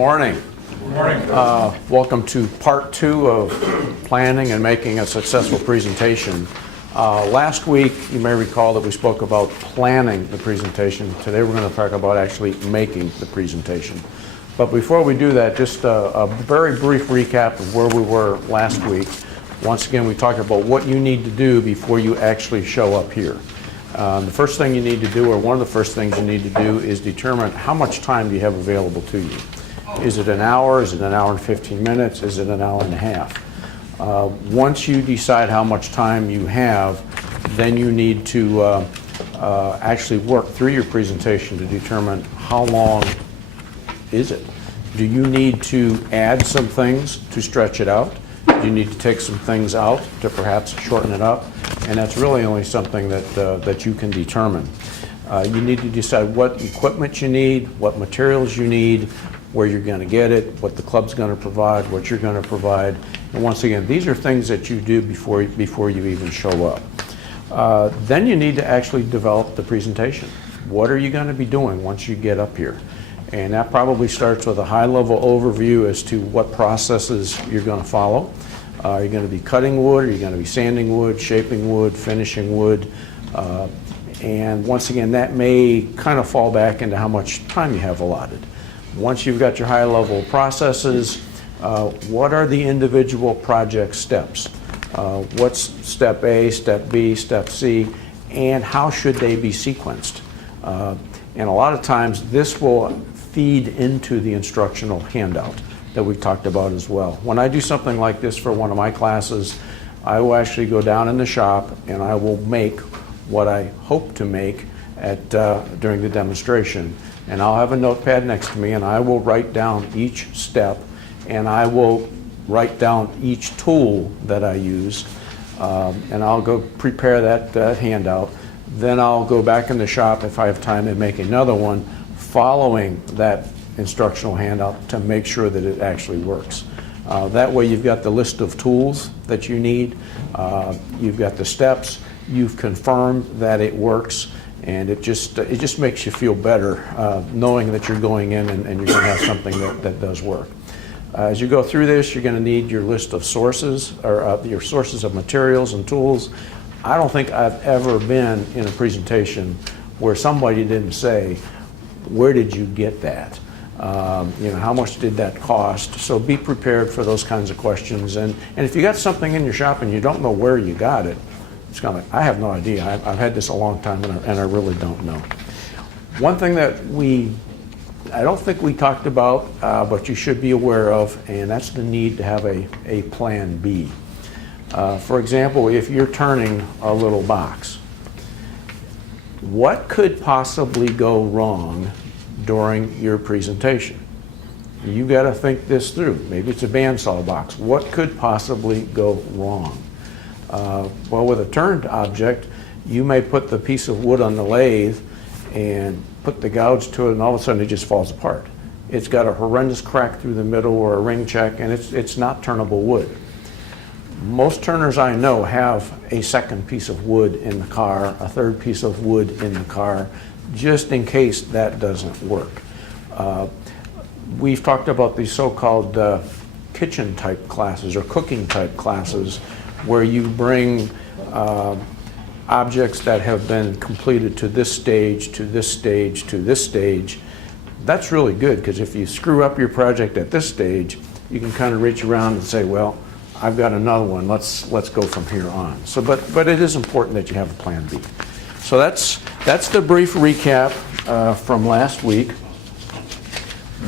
morning. Good morning. Welcome to part 2 of planning and making a successful presentation. Last week, you may recall that we spoke about planning the presentation. Today we're going to talk about actually making the presentation. But before we do that, just a very brief recap of where we were last week. Once again, we talked about what you need to do before you actually show up here. The first thing you need to do, or one of the first things you need to do, is determine how much time do you have available to you. Is it an hour? Is it an hour and 15 minutes? Is it an hour and a half? Once you decide how much time you have, then you need to actually work through your presentation to determine how long is it. Do you need to add some things to stretch it out? Do you need to take some things out to perhaps shorten it up? And that's really only something that you can determine. You need to decide what equipment you need, what materials you need, where you're going to get it, what the club's going to provide, what you're going to provide. And once again, these are things that you do before you even show up. Then you need to actually develop the presentation. What are you going to be doing once you get up here? And that probably starts with a high-level overview as to what processes you're going to follow. Are you going to be cutting wood? Are you going to be sanding wood, shaping wood, finishing wood? And once again, that may kind of fall back into how much time you have allotted. Once you've got your high-level processes, what are the individual project steps? What's step A, step B, step C, and how should they be sequenced? And a lot of times this will feed into the instructional handout that we talked about as well. When I do something like this for one of my classes, I will actually go down in the shop and I will make what I hope to make during the demonstration. And I'll have a notepad next to me and I will write down each step and I will write down each tool that I use and I'll go prepare that handout. Then I'll go back in the shop if I have time and make another one following that instructional handout to make sure that it actually works. That way you've got the list of tools that you need, you've got the steps, you've confirmed that it works, and it just makes you feel better knowing that you're going in and you're going to have something that does work. As you go through this, you're going to need your list of sources, or your sources of materials and tools. I don't think I've ever been in a presentation where somebody didn't say, where did you get that? How much did that cost? So be prepared for those kinds of questions. And if you got something in your shop and you don't know where you got it, it's kind of like, I have no idea. I've had this a long time and I really don't know. One thing that I don't think we talked about, but you should be aware of, and that's the need to have a plan B. For example, if you're turning a little box, what could possibly go wrong during your presentation? You got to think this through. Maybe it's a bandsaw box. What could possibly go wrong? Well, with a turned object, you may put the piece of wood on the lathe and put the gouge to it, and all of a sudden it just falls apart. It's got a horrendous crack through the middle or a ring check, and it's not turnable wood. Most turners I know have a second piece of wood in the car, a third piece of wood in the car, just in case that doesn't work. We've talked about these so-called kitchen type classes or cooking type classes where you bring objects that have been completed to this stage, to this stage, to this stage. That's really good because if you screw up your project at this stage, you can kind of reach around and say, well, I've got another one. Let's go from here on. So, but it is important that you have a plan B. So that's the brief recap from last week.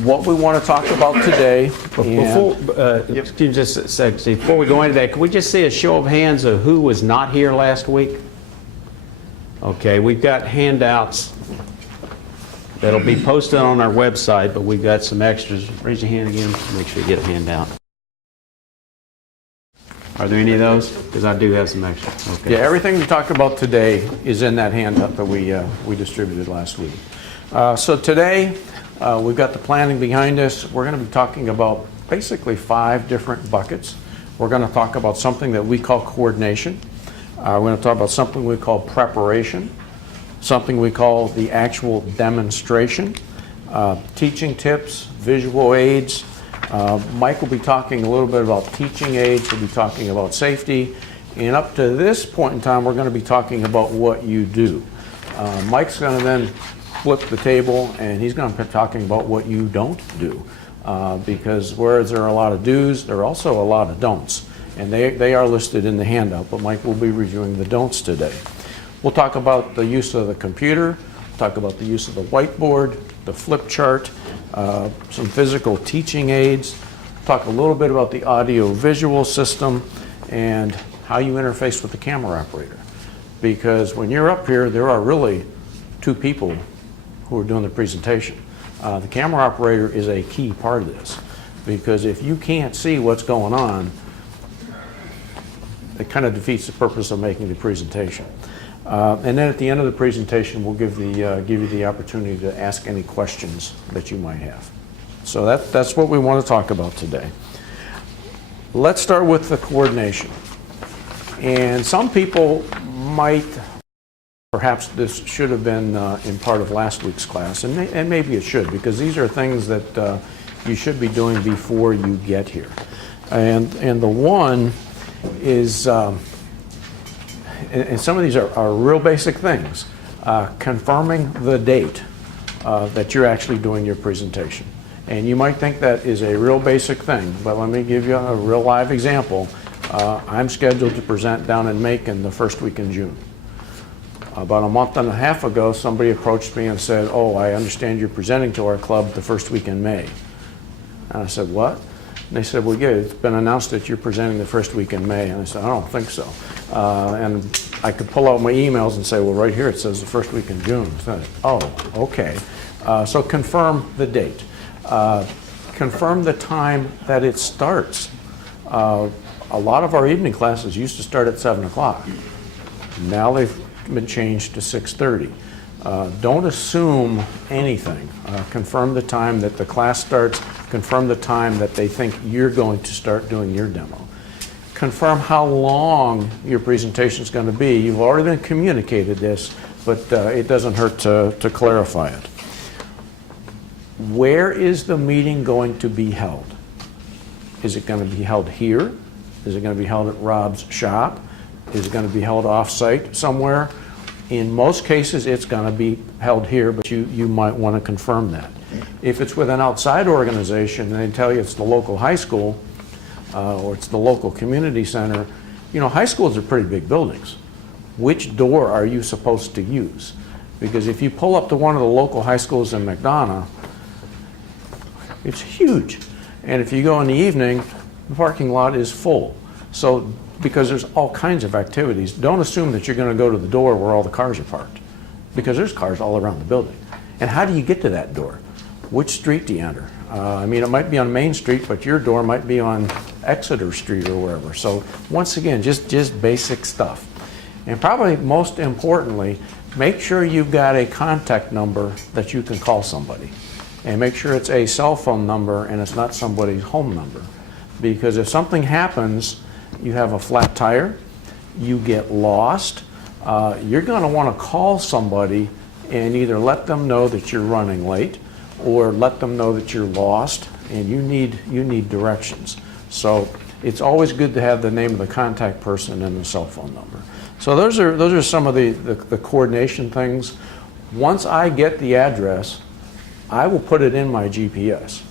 What we want to talk about today. Excuse me just a second. Before we go into that, can we just see a show of hands of who was not here last week? Okay, we've got handouts that'll be posted on our website, but we've got some extras. Raise your hand again. Make sure you get a handout. Are there any of those? Because I do have some extras. Okay. Yeah, everything we talked about today is in that handout that we distributed last week. So today we've got the planning behind us. We're going to be talking about basically 5 different buckets. We're going to talk about something that we call coordination. We're going to talk about something we call preparation, something we call the actual demonstration, teaching tips, visual aids. Mike will be talking a little bit about teaching aids. He'll be talking about safety. And up to this point in time, we're going to be talking about what you do. Mike's going to then flip the table, and he's going to be talking about what you don't do. Because whereas there are a lot of do's, there are also a lot of don'ts. And they are listed in the handout, but Mike will be reviewing the don'ts today. We'll talk about the use of the computer, talk about the use of the whiteboard, the flip chart, some physical teaching aids, talk a little bit about the audio-visual system, and how you interface with the camera operator. Because when you're up here, there are really two people who are doing the presentation. The camera operator is a key part of this, because if you can't see what's going on, it kind of defeats the purpose of making the presentation. And then at the end of the presentation, we'll give you the opportunity to ask any questions that you might have. So that's what we want to talk about today. Let's start with the coordination. And some people might, perhaps this should have been in part of last week's class, and maybe it should, because these are things that you should be doing before you get here. And the one is, and some of these are real basic things, confirming the date that you're actually doing your presentation. And you might think that is a real basic thing, but let me give you a real live example. I'm scheduled to present down in Macon the first week in June. About a month and a half ago, somebody approached me and said, "Oh, I understand you're presenting to our club the first week in May." And I said, "What?" And they said, "Well, yeah, it's been announced that you're presenting the first week in May." And I said, "I don't think so." And I could pull out my emails and say, "Well, right here it says the first week in June." I said, "Oh, okay." So confirm the date. Confirm the time that it starts. A lot of our evening classes used to start at 7 o'clock. Now they've been changed to 6:30. Don't assume anything. Confirm the time that the class starts. Confirm the time that they think you're going to start doing your demo. Confirm how long your presentation is going to be. You've already been communicated this, but it doesn't hurt to clarify it. Where is the meeting going to be held? Is it going to be held here? Is it going to be held at Rob's shop? Is it going to be held off-site somewhere? In most cases, it's going to be held here, but you might want to confirm that. If it's with an outside organization and they tell you it's the local high school or it's the local community center, you know, high schools are pretty big buildings. Which door are you supposed to use? Because if you pull up to one of the local high schools in McDonough, it's huge. And if you go in the evening, the parking lot is full. So, because there's all kinds of activities, don't assume that you're going to go to the door where all the cars are parked, because there's cars all around the building. And how do you get to that door? Which street do you enter? I mean, it might be on Main Street, but your door might be on Exeter Street or wherever. So once again, just basic stuff. And probably most importantly, make sure you've got a contact number that you can call somebody. And make sure it's a cell phone number and it's not somebody's home number. Because if something happens, you have a flat tire, you get lost, you're going to want to call somebody and either let them know that you're running late or let them know that you're lost and you need directions. So it's always good to have the name of the contact person and the cell phone number. So those are some of the coordination things. Once I get the address, I will put it in my GPS.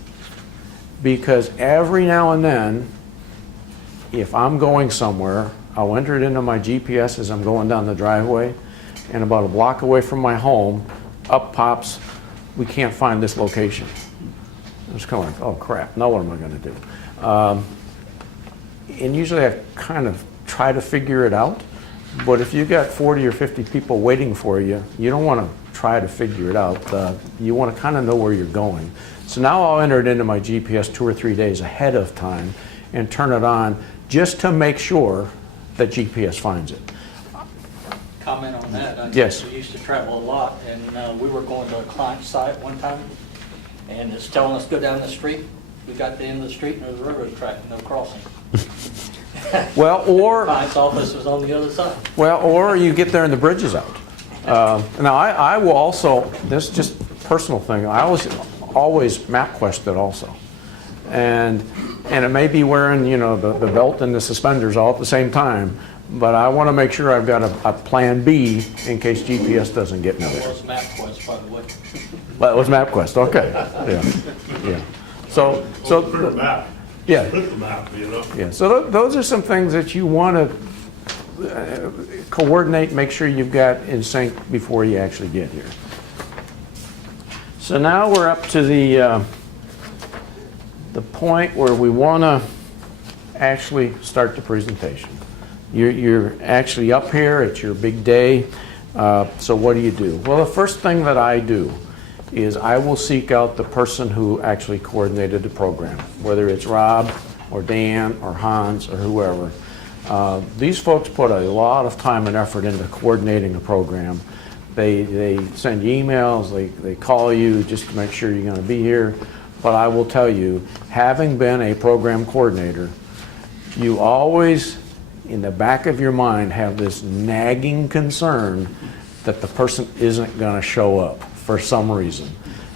Because every now and then, if I'm going somewhere, I'll enter it into my GPS as I'm going down the driveway, and about a block away from my home, up pops, "We can't find this location." It's kind of like, oh crap, now what am I going to do? And usually I kind of try to figure it out, but if you've got 40 or 50 people waiting for you, you don't want to try to figure it out. You want to kind of know where you're going. So now I'll enter it into my GPS 2 or 3 days ahead of time and turn it on just to make sure that GPS finds it. Comment on that. Yes. We used to travel a lot, and we were going to a client site one time, and it's telling us to go down the street. We got to the end of the street, and there was a railroad track, no crossing. Well, or Client's office was on the other side. Well, or you get there and the bridge is out. Now, I will also, this is just a personal thing, I always always MapQuest it also. And it may be wearing, you know, the belt and the suspenders all at the same time, but I want to make sure I've got a plan B in case GPS doesn't get me It there. was MapQuest, by the way. Well, it was MapQuest, okay, yeah. So, Print a map. yeah. Print the map, you know? Yeah, so those are some things that you want to coordinate, make sure you've got in sync before you actually get here. So now we're up to the point where we want to actually start the presentation. You're actually up here, it's your big day, so what do? Well, the first thing that I do is I will seek out the person who actually coordinated the program, whether it's Rob or Dan or Hans or whoever. These folks put a lot of time and effort into coordinating a program. They send you emails, they call you just to make sure you're going to be here. But I will tell you, having been a program coordinator, you always, in the back of your mind, have this nagging concern that the person isn't going to show up for some reason.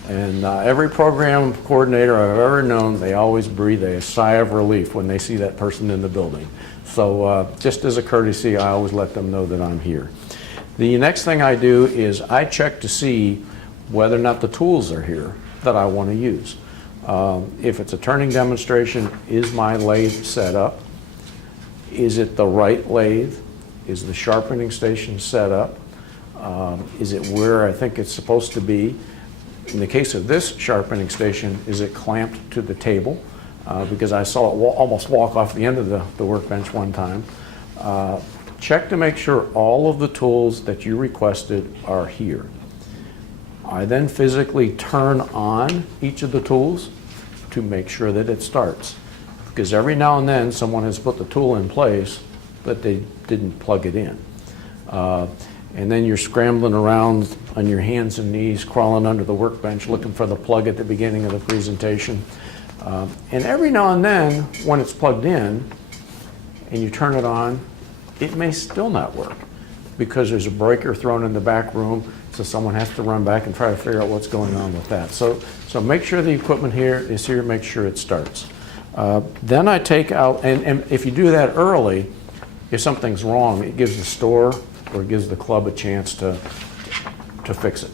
And every program coordinator I've ever known, they always breathe a sigh of relief when they see that person in the building. So just as a courtesy, I always let them know that I'm here. The next thing I do is I check to see whether or not the tools are here that I want to use. If it's a turning demonstration, is my lathe set up? Is it the right lathe? Is the sharpening station set up? Is it where I think it's supposed to be? In the case of this sharpening station, is it clamped to the table? Because I saw it almost walk off the end of the workbench one time. Check to make sure all of the tools that you requested are here. I then physically turn on each of the tools to make sure that it starts. Because every now and then someone has put the tool in place, but they didn't plug it in. And then you're scrambling around on your hands and knees, crawling under the workbench, looking for the plug at the beginning of the presentation. And every now and then, when it's plugged in and you turn it on, it may still not work because there's a breaker thrown in the back room, so someone has to run back and try to figure out what's going on with that. So make sure the equipment here is here, make sure it starts. Then I take out, and if you do that early, if something's wrong, it gives the store or it gives the club a chance to fix it.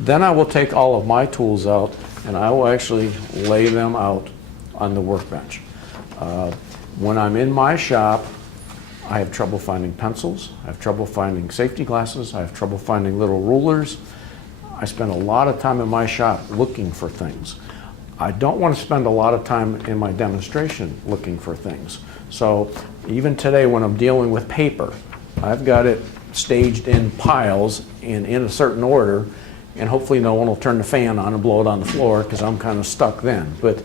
Then I will take all of my tools out and I will actually lay them out on the workbench. When I'm in my shop, I have trouble finding pencils, I have trouble finding safety glasses, I have trouble finding little rulers. I spend a lot of time in my shop looking for things. I don't want to spend a lot of time in my demonstration looking for things. So even today when I'm dealing with paper, I've got it staged in piles and in a certain order, and hopefully no one will turn the fan on and blow it on the floor because I'm kind of stuck then. But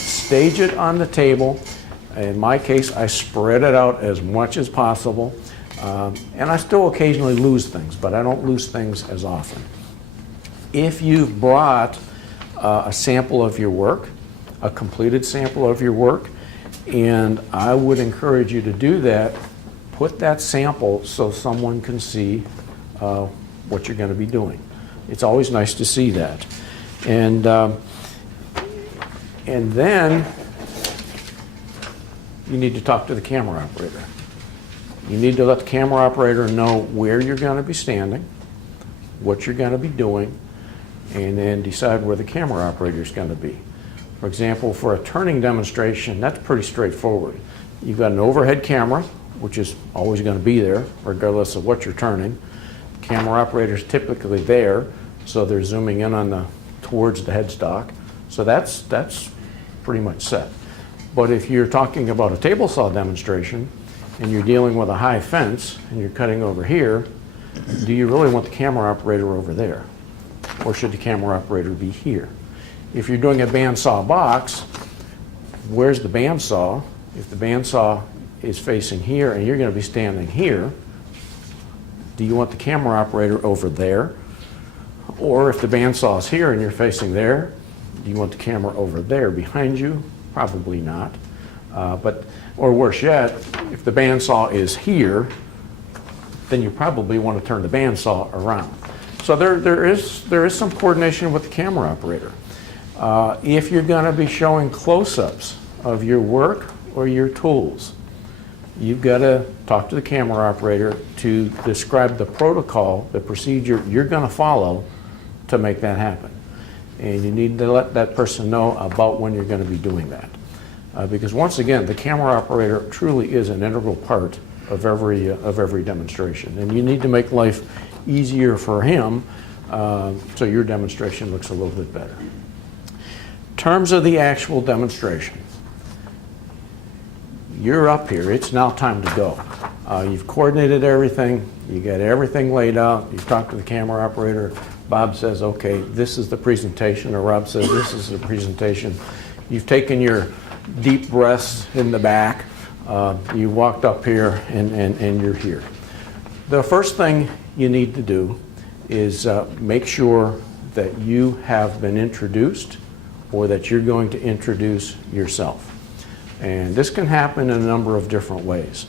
stage it on the table. In my case, I spread it out as much as possible. And I still occasionally lose things, but I don't lose things as often. If you've brought a sample of your work, a completed sample of your work, and I would encourage you to do that, put that sample so someone can see what you're going to be doing. It's always nice to see that. And then you need to talk to the camera operator. You need to let the camera operator know where you're going to be standing, what you're going to be doing, and then decide where the camera operator is going to be. For example, for a turning demonstration, that's pretty straightforward. You've got an overhead camera, which is always going to be there, regardless of what you're turning. The camera operator is typically there, so they're zooming in towards the headstock. So that's pretty much set. But if you're talking about a table saw demonstration and you're dealing with a high fence and you're cutting over here, do you really want the camera operator over there? Or should the camera operator be here? If you're doing a bandsaw box, where's the bandsaw? If the bandsaw is facing here and you're going to be standing here, do you want the camera operator over there? Or if the bandsaw is here and you're facing there, do you want the camera over there behind you? Probably not. Or worse yet, if the bandsaw is here, then you probably want to turn the bandsaw around. So there is some coordination with the camera operator. If you're going to be showing close-ups of your work or your tools, you've got to talk to the camera operator to describe the protocol, the procedure you're going to follow to make that happen. And you need to let that person know about when you're going to be doing that. Because once again, the camera operator truly is an integral part of every demonstration. And you need to make life easier for him so your demonstration looks a little bit better. In terms of the actual demonstration, you're up here. It's now time to go. You've coordinated everything. You got everything laid out. You've talked to the camera operator. Bob says, okay, this is the presentation, or Rob says, this is the presentation. You've taken your deep breaths in the back. You walked up here, and you're here. The first thing you need to do is make sure that you have been introduced or that you're going to introduce yourself. And this can happen in a number of different ways.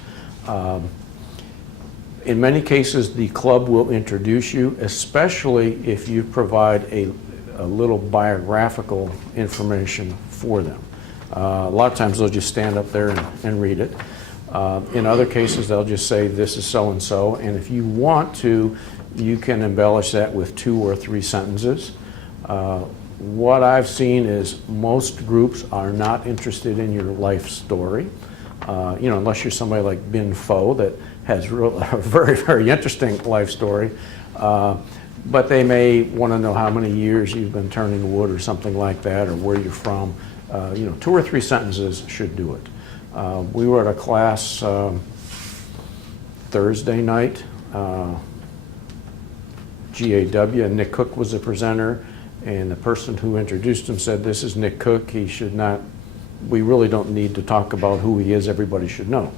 In many cases, the club will introduce you, especially if you provide a little biographical information for them. A lot of times they'll just stand up there and read it. In other cases, they'll just say, this is so-and-so, and if you want to, you can embellish that with 2 or 3 sentences. What I've seen is most groups are not interested in your life story, unless you're somebody like Bin Pho that has a very, very interesting life story. But they may want to know how many years you've been turning wood or something like that, or where you're from. 2 or 3 sentences should do it. We were at a class Thursday night, GAW, and Nick Cook was the presenter, and the person who introduced him said, this is Nick Cook, he should not, we really don't need to talk about who he is, everybody should know.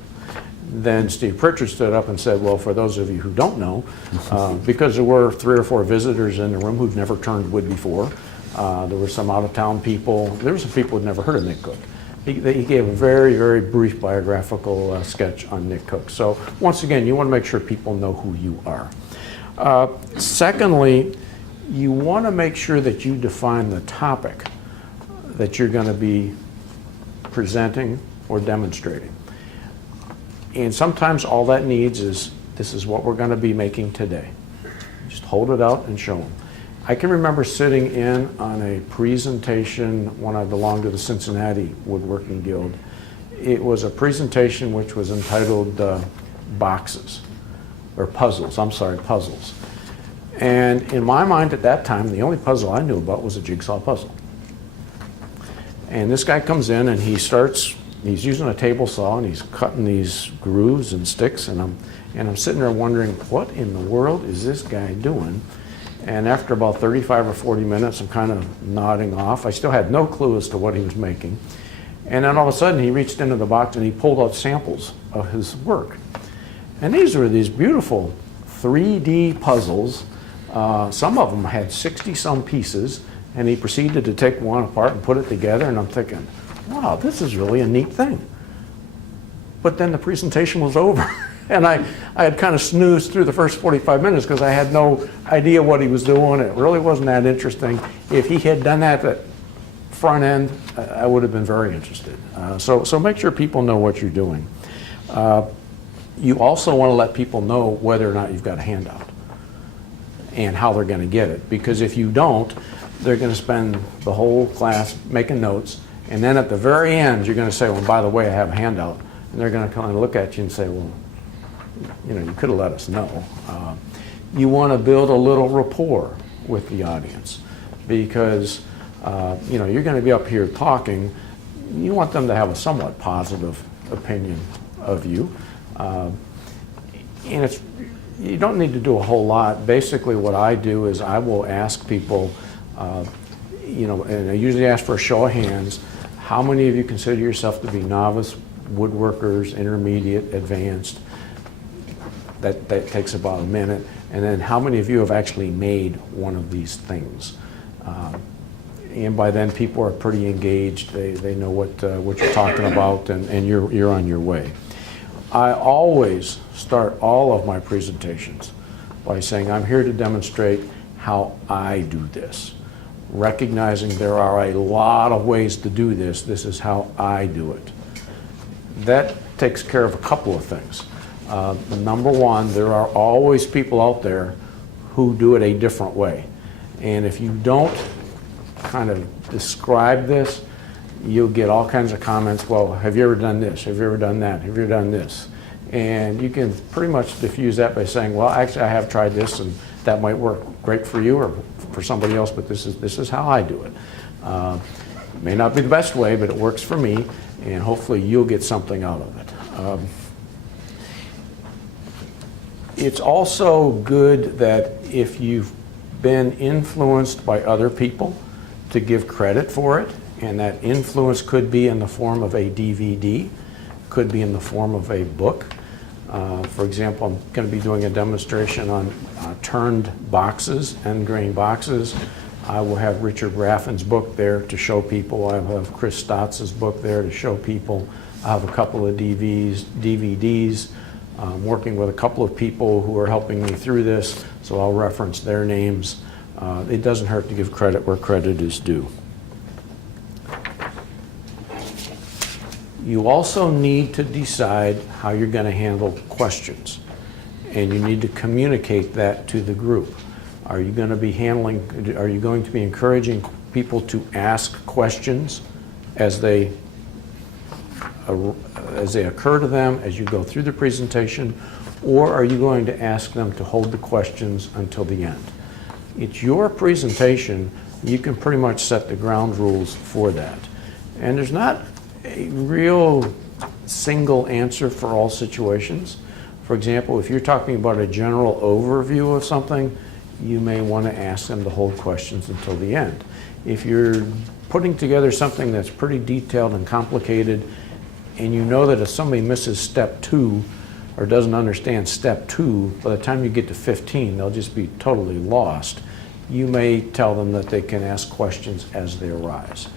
Then Steve Pritchard stood up and said, well, for those of you who don't know, because there were 3 or 4 visitors in the room who'd never turned wood before, there were some out-of-town people, there were some people who'd never heard of Nick Cook. He gave a very, very brief biographical sketch on Nick Cook. So once again, you want to make sure people know who you are. Secondly, you want to make sure that you define the topic that you're going to be presenting or demonstrating. And sometimes all that needs is, this is what we're going to be making today. Just hold it out and show them. I can remember sitting in on a presentation when I belonged to the Cincinnati Woodworking Guild. It was a presentation which was entitled Boxes, or Puzzles, I'm sorry, Puzzles. And in my mind at that time, the only puzzle I knew about was a jigsaw puzzle. And this guy comes in and he's using a table saw and he's cutting these grooves and sticks, and I'm sitting there wondering, what in the world is this guy doing? And after about 35 or 40 minutes, I'm kind of nodding off. I still had no clue as to what he was making. And then all of a sudden, he reached into the box and he pulled out samples of his work. And these were these beautiful 3D puzzles. Some of them had 60-some pieces, and he proceeded to take one apart and put it together, and I'm thinking, wow, this is really a neat thing. But then the presentation was over. And I had kind of snoozed through the first 45 minutes because I had no idea what he was doing. It really wasn't that interesting. If he had done that at front end, I would have been very interested. So make sure people know what you're doing. You also want to let people know whether or not you've got a handout and how they're going to get it. Because if you don't, they're going to spend the whole class making notes. And then at the very end, you're going to say, well, by the way, I have a handout. And they're going to kind of look at you and say, well, you could have let us know. You want to build a little rapport with the audience because, you're going to be up here talking. You want them to have a somewhat positive opinion of you. And you don't need to do a whole lot. Basically, what I do is I will ask people, and I usually ask for a show of hands, how many of you consider yourself to be novice woodworkers, intermediate, advanced? That takes about a minute. And then how many of you have actually made one of these things? And by then people are pretty engaged. They know what you're talking about, and you're on your way. I always start all of my presentations by saying, I'm here to demonstrate how I do this. Recognizing there are a lot of ways to do this, this is how I do it. That takes care of a couple of things. Number one, there are always people out there who do it a different way. And if you don't kind of describe this, you'll get all kinds of comments. Well, have you ever done this? Have you ever done that? Have you ever done this? And you can pretty much diffuse that by saying, well, actually I have tried this and that might work great for you or for somebody else, but this is how I do it. It may not be the best way, but it works for me, and hopefully you'll get something out of it. It's also good that if you've been influenced by other people, to give credit for it, and that influence could be in the form of a DVD, could be in the form of a book. For example, I'm going to be doing a demonstration on turned boxes, end grain boxes. I will have Richard Raffin's book there to show people. I will have Chris Stotz's book there to show people. I have a couple of DVDs. I'm working with a couple of people who are helping me through this, so I'll reference their names. It doesn't hurt to give credit where credit is due. You also need to decide how you're going to handle questions, and you need to communicate that to the group. Are you going to be encouraging people to ask questions as they occur to them as you go through the presentation, or are you going to ask them to hold the questions until the end? It's your presentation. You can pretty much set the ground rules for that. And there's not a real single answer for all situations. For example, if you're talking about a general overview of something, you may want to ask them to hold questions until the end. If you're putting together something that's pretty detailed and complicated, and you know that if somebody misses step 2 or doesn't understand step 2, by the time you get to 15, they'll just be totally lost. You may tell them that they can ask questions as they arise.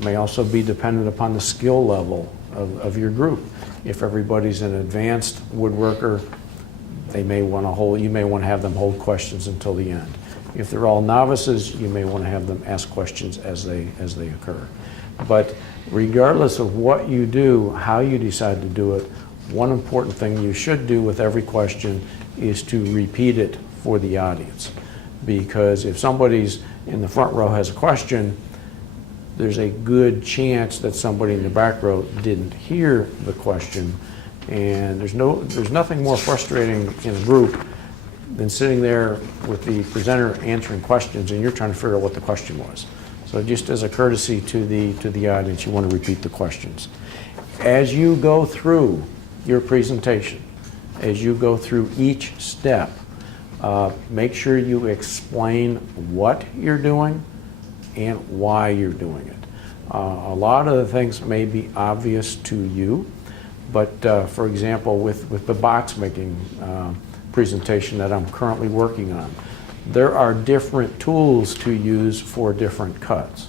May also be dependent upon the skill level of your group. If everybody's an advanced woodworker, you may want to have them hold questions until the end. If they're all novices, you may want to have them ask questions as they occur. But regardless of what you do, how you decide to do it, one important thing you should do with every question is to repeat it for the audience. Because if somebody's in the front row has a question, there's a good chance that somebody in the back row didn't hear the question. And there's nothing more frustrating in a group than sitting there with the presenter answering questions and you're trying to figure out what the question was. So just as a courtesy to the audience, you want to repeat the questions. As you go through your presentation, as you go through each step, make sure you explain what you're doing and why you're doing it. A lot of the things may be obvious to you, but for example, with the box making presentation that I'm currently working on, there are different tools to use for different cuts.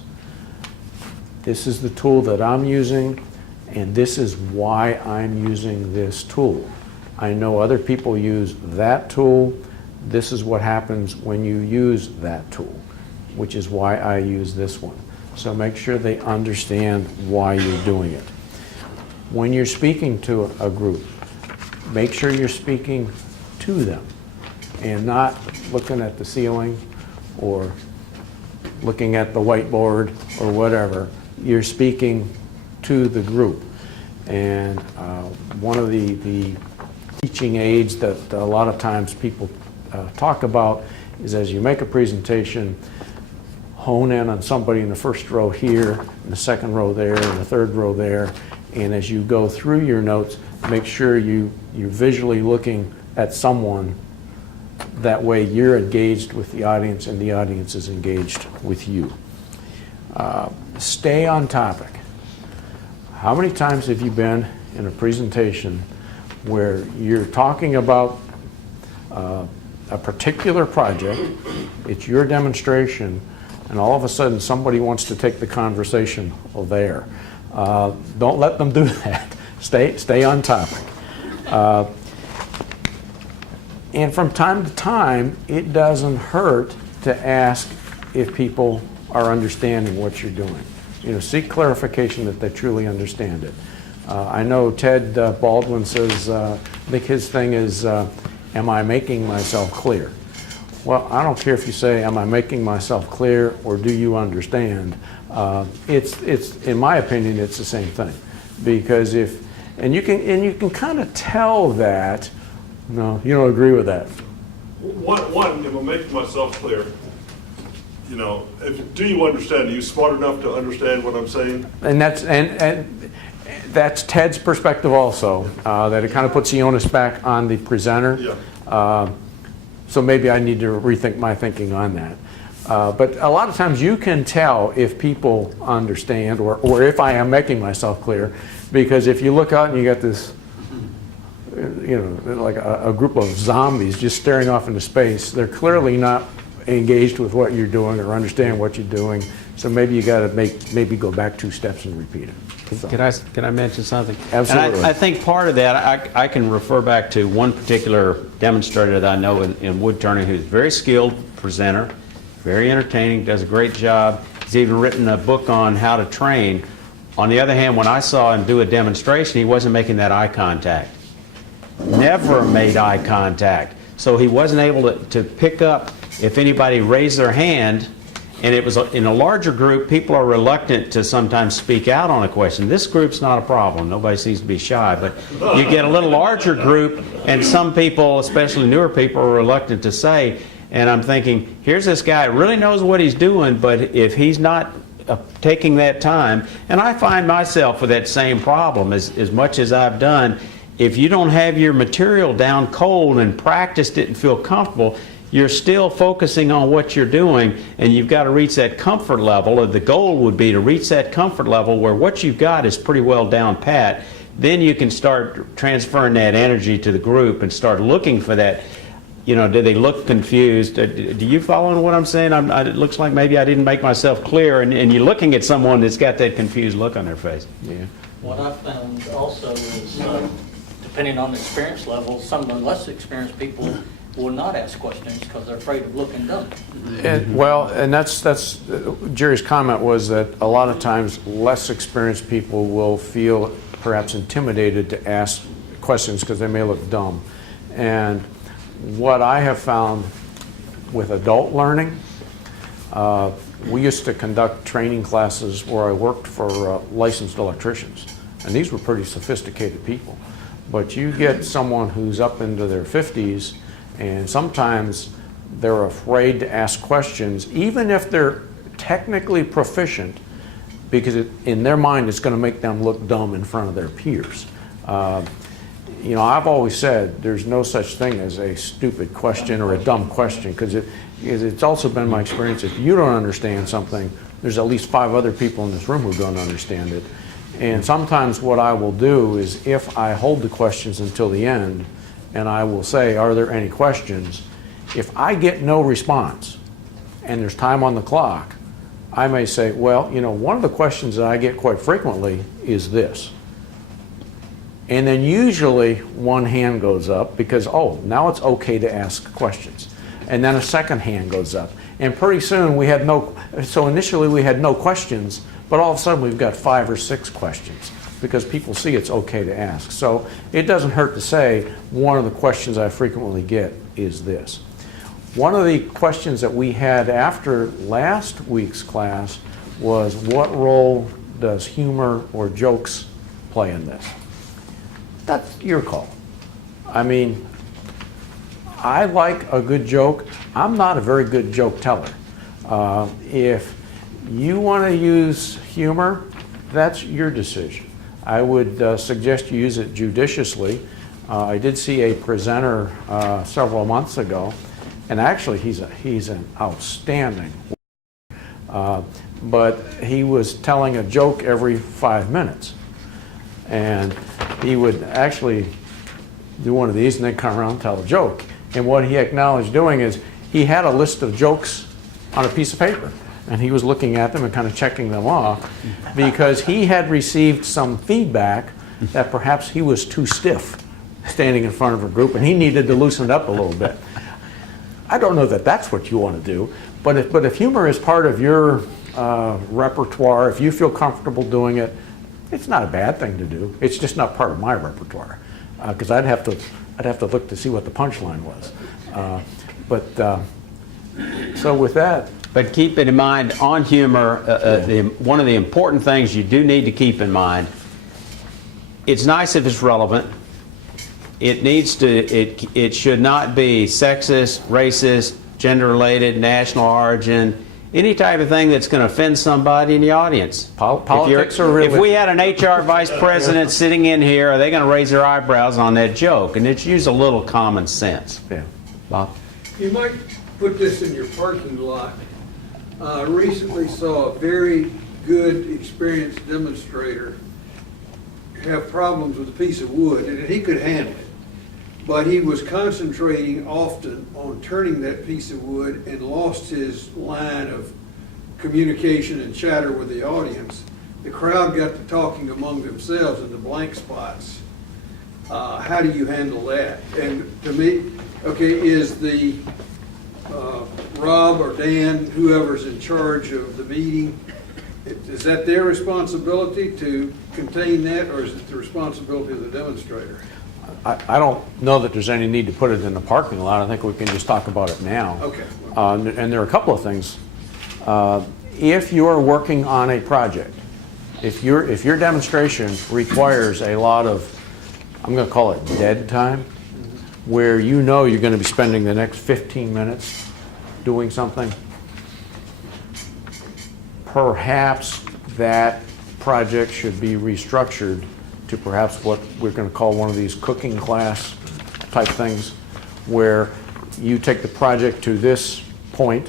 This is the tool that I'm using, and this is why I'm using this tool. I know other people use that tool. This is what happens when you use that tool, which is why I use this one. So make sure they understand why you're doing it. When you're speaking to a group, make sure you're speaking to them and not looking at the ceiling or looking at the whiteboard or whatever. You're speaking to the group. And one of the teaching aids that a lot of times people talk about is as you make a presentation, hone in on somebody in the first row here, in the second row there, and the third row there. And as you go through your notes, make sure you're visually looking at someone. That way you're engaged with the audience and the audience is engaged with you. Stay on topic. How many times have you been in a presentation where you're talking about a particular project, it's your demonstration, and all of a sudden somebody wants to take the conversation there? Don't let them do that. Stay on topic. And from time to time, it doesn't hurt to ask if people are understanding what you're doing. You know, seek clarification that they truly understand it. I know Ted Baldwin says, I think his thing is, am I making myself clear? Well, I don't care if you say, am I making myself clear, or do you understand? It's in my opinion, it's the same thing. Because if, and you can kind of tell that, no, you don't agree with that. One, if I'm making myself clear, you know, do you understand? Are you smart enough to understand what I'm saying? And that's Ted's perspective also, that it kind of puts the onus back on the presenter. Yeah. So maybe I need to rethink my thinking on that. But a lot of times you can tell if people understand or if I am making myself clear, because if you look out and you got this, you know, like a group of zombies just staring off into space, they're clearly not engaged with what you're doing or understand what you're doing. So maybe you got to maybe go back 2 steps and repeat it. Can I mention something? Absolutely. And I think part of that, I can refer back to one particular demonstrator that I know in wood turning who's a very skilled presenter, very entertaining, does a great job. He's even written a book on how to train. On the other hand, when I saw him do a demonstration, he wasn't making that eye contact. Never made eye contact. So he wasn't able to pick up if anybody raised their hand. And it was in a larger group, people are reluctant to sometimes speak out on a question. This group's not a problem. Nobody seems to be shy. But you get a little larger group, and some people, especially newer people, are reluctant to say. And I'm thinking, here's this guy who really knows what he's doing, but if he's not taking that time, and I find myself with that same problem as much as I've done, if you don't have your material down cold and practiced it and feel comfortable, you're still focusing on what you're doing, and you've got to reach that comfort level, or the goal would be to reach that comfort level where what you've got is pretty well down pat. Then you can start transferring that energy to the group and start looking for that, you know, do they look confused? Do you follow what I'm saying? It looks like maybe I didn't make myself clear, and you're looking at someone that's got that confused look on their face. Yeah. What I've found also is, depending on the experience level, some of the less experienced people will not ask questions because they're afraid of looking dumb. And that's Jerry's comment was that a lot of times less experienced people will feel perhaps intimidated to ask questions because they may look dumb. And what I have found with adult learning, we used to conduct training classes where I worked for licensed electricians, and these were pretty sophisticated people. But you get someone who's up into their 50s, and sometimes they're afraid to ask questions, even if they're technically proficient, because in their mind it's going to make them look dumb in front of their peers. You know, I've always said there's no such thing as a stupid question or a dumb question, because it's also been my experience, if you don't understand something, there's at least 5 other people in this room who don't understand it. And sometimes what I will do is, if I hold the questions until the end, and I will say, are there any questions? If I get no response, and there's time on the clock, I may say, well, you know, one of the questions that I get quite frequently is this. And then usually one hand goes up because, oh, now it's okay to ask questions. And then a second hand goes up. And pretty soon we had so initially we had no questions, but all of a sudden we've got 5 or 6 questions, because people see it's okay to ask. So it doesn't hurt to say, one of the questions I frequently get is this. One of the questions that we had after last week's class was, what role does humor or jokes play in this? That's your call. I mean, I like a good joke. I'm not a very good joke teller. If you want to use humor, that's your decision. I would suggest you use it judiciously. I did see a presenter several months ago, and actually he's an outstanding, but he was telling a joke every 5 minutes. And he would actually do one of these and then come around and tell a joke. And what he acknowledged doing is, he had a list of jokes on a piece of paper, and he was looking at them and kind of checking them off, because he had received some feedback that perhaps he was too stiff standing in front of a group and he needed to loosen up a little bit. I don't know that that's what you want to do, but if humor is part of your repertoire, if you feel comfortable doing it, it's not a bad thing to do. It's just not part of my repertoire, because I'd have to look to see what the punchline was. So with that, But keep it in mind, on humor, one of the important things you do need to keep in mind, it's nice if it's relevant. It should not be sexist, racist, gender-related, national origin, any type of thing that's going to offend somebody in the audience. Politics are really... If we had an HR vice president sitting in here, are they going to raise their eyebrows on that joke? And it's use a little common sense. Yeah. Bob? You might put this in your parking lot. Recently saw a very good, experienced demonstrator have problems with a piece of wood, and he could handle it. But he was concentrating often on turning that piece of wood and lost his line of communication and chatter with the audience. The crowd got to talking among themselves in the blank spots. How do you handle that? And to me, okay, is the Rob or Dan, whoever's in charge of the meeting, is that their responsibility to contain that, or is it the responsibility of the demonstrator? I don't know that there's any need to put it in the parking lot. I think we can just talk about it now. Okay. And there are a couple of things. If you're working on a project, if your demonstration requires a lot of, I'm going to call it dead time, where you know you're going to be spending the next 15 minutes doing something, perhaps that project should be restructured to perhaps what we're going to call one of these cooking class type things, where you take the project to this point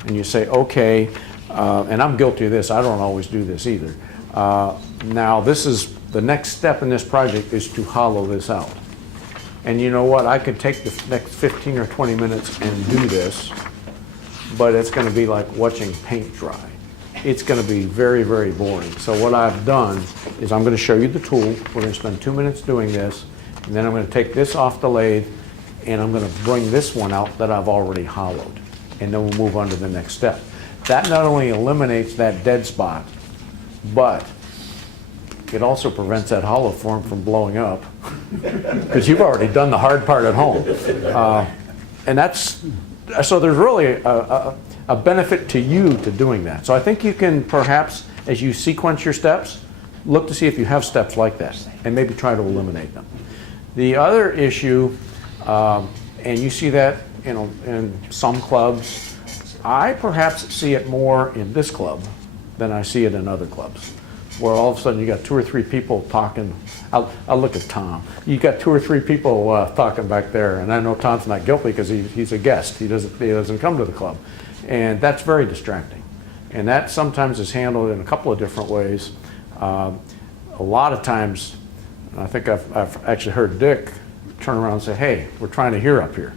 and you say, okay, and I'm guilty of this, I don't always do this either. Now this is, the next step in this project is to hollow this out. And you know what, I could take the next 15 or 20 minutes and do this, but it's going to be like watching paint dry. It's going to be very, very boring. So what I've done is I'm going to show you the tool. We're going to spend 2 minutes doing this, and then I'm going to take this off the lathe, and I'm going to bring this one out that I've already hollowed, and then we'll move on to the next step. That not only eliminates that dead spot, but it also prevents that hollow form from blowing up, because you've already done the hard part at home. And that's, so there's really a benefit to you to doing that. So I think you can perhaps, as you sequence your steps, look to see if you have steps like that, and maybe try to eliminate them. The other issue, and you see that in some clubs, I perhaps see it more in this club than I see it in other clubs, where all of a sudden you got 2 or 3 people talking. I'll look at Tom. You got 2 or 3 people talking back there, and I know Tom's not guilty because he's a guest. He doesn't come to the club, and that's very distracting. And that sometimes is handled in a couple of different ways. A lot of times, and I think I've actually heard Dick turn around and say, "Hey, we're trying to hear up here."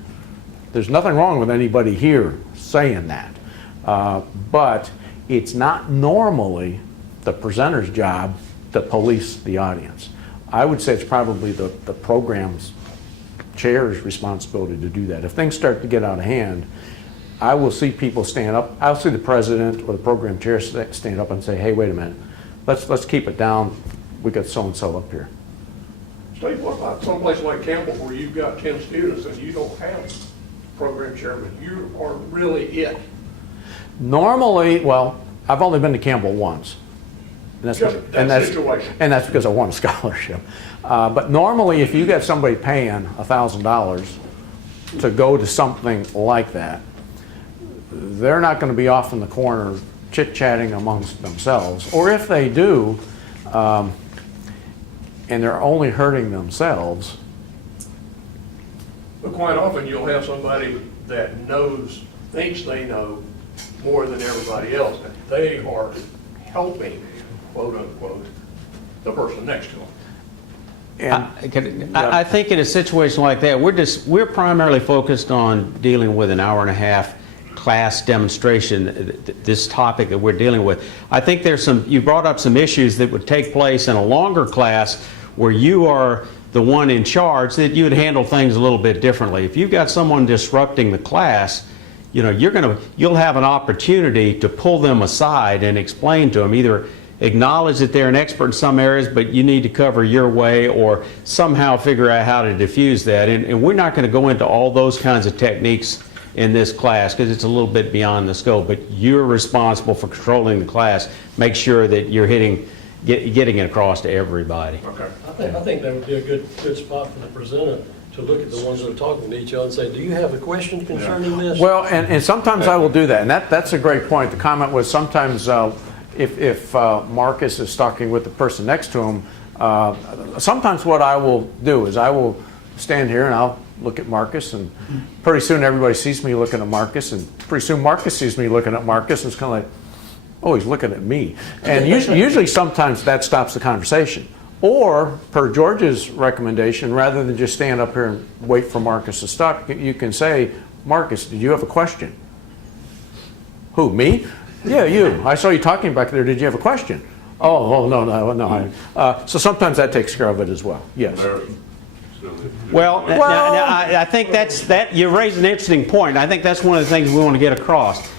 There's nothing wrong with anybody here saying that, but it's not normally the presenter's job to police the audience. I would say it's probably the program's chair's responsibility to do that. If things start to get out of hand, I will see people stand up. I'll see the president or the program chair stand up and say, "Hey, wait a minute, let's keep it down. We got so-and-so up here." Steve, what about someplace like Campbell where you've got 10 students and you don't have program chairman? You are really it. Normally, well, I've only been to Campbell once. And that's because I won a scholarship. But normally, if you got somebody paying $1,000 to go to something like that, they're not going to be off in the corner chit-chatting amongst themselves. Or if they do, and they're only hurting themselves. But quite often you'll have somebody that thinks they know more than everybody else. And they are helping, quote unquote, the person next to them. And I think in a situation like that, we're primarily focused on dealing with an hour and a half class demonstration, this topic that we're dealing with. I think you brought up some issues that would take place in a longer class where you are the one in charge, that you would handle things a little bit differently. If you've got someone disrupting the class, you know, you'll have an opportunity to pull them aside and explain to them, either acknowledge that they're an expert in some areas, but you need to cover your way, or somehow figure out how to diffuse that. And we're not going to go into all those kinds of techniques in this class because it's a little bit beyond the scope, but you're responsible for controlling the class. Make sure that you're getting it across to everybody. Okay. I think that would be a good spot for the presenter to look at the ones that are talking to each other and say, do you have a question concerning this? Well, and sometimes I will do that, and that's a great point. The comment was sometimes if Marcus is talking with the person next to him, sometimes what I will do is I will stand here and I'll look at Marcus, and pretty soon everybody sees me looking at Marcus, and pretty soon Marcus sees me looking at Marcus, and it's kind of like, oh, he's looking at me. And usually sometimes that stops the conversation. Or, per George's recommendation, rather than just stand up here and wait for Marcus to stop, you can say, Marcus, did you have a question? Who, me? Yeah, you. I saw you talking back there. Did you have a question? Oh, no. So sometimes that takes care of it as well. Yes. Well, now, I think that you raise an interesting point. I think that's one of the things we want to get across.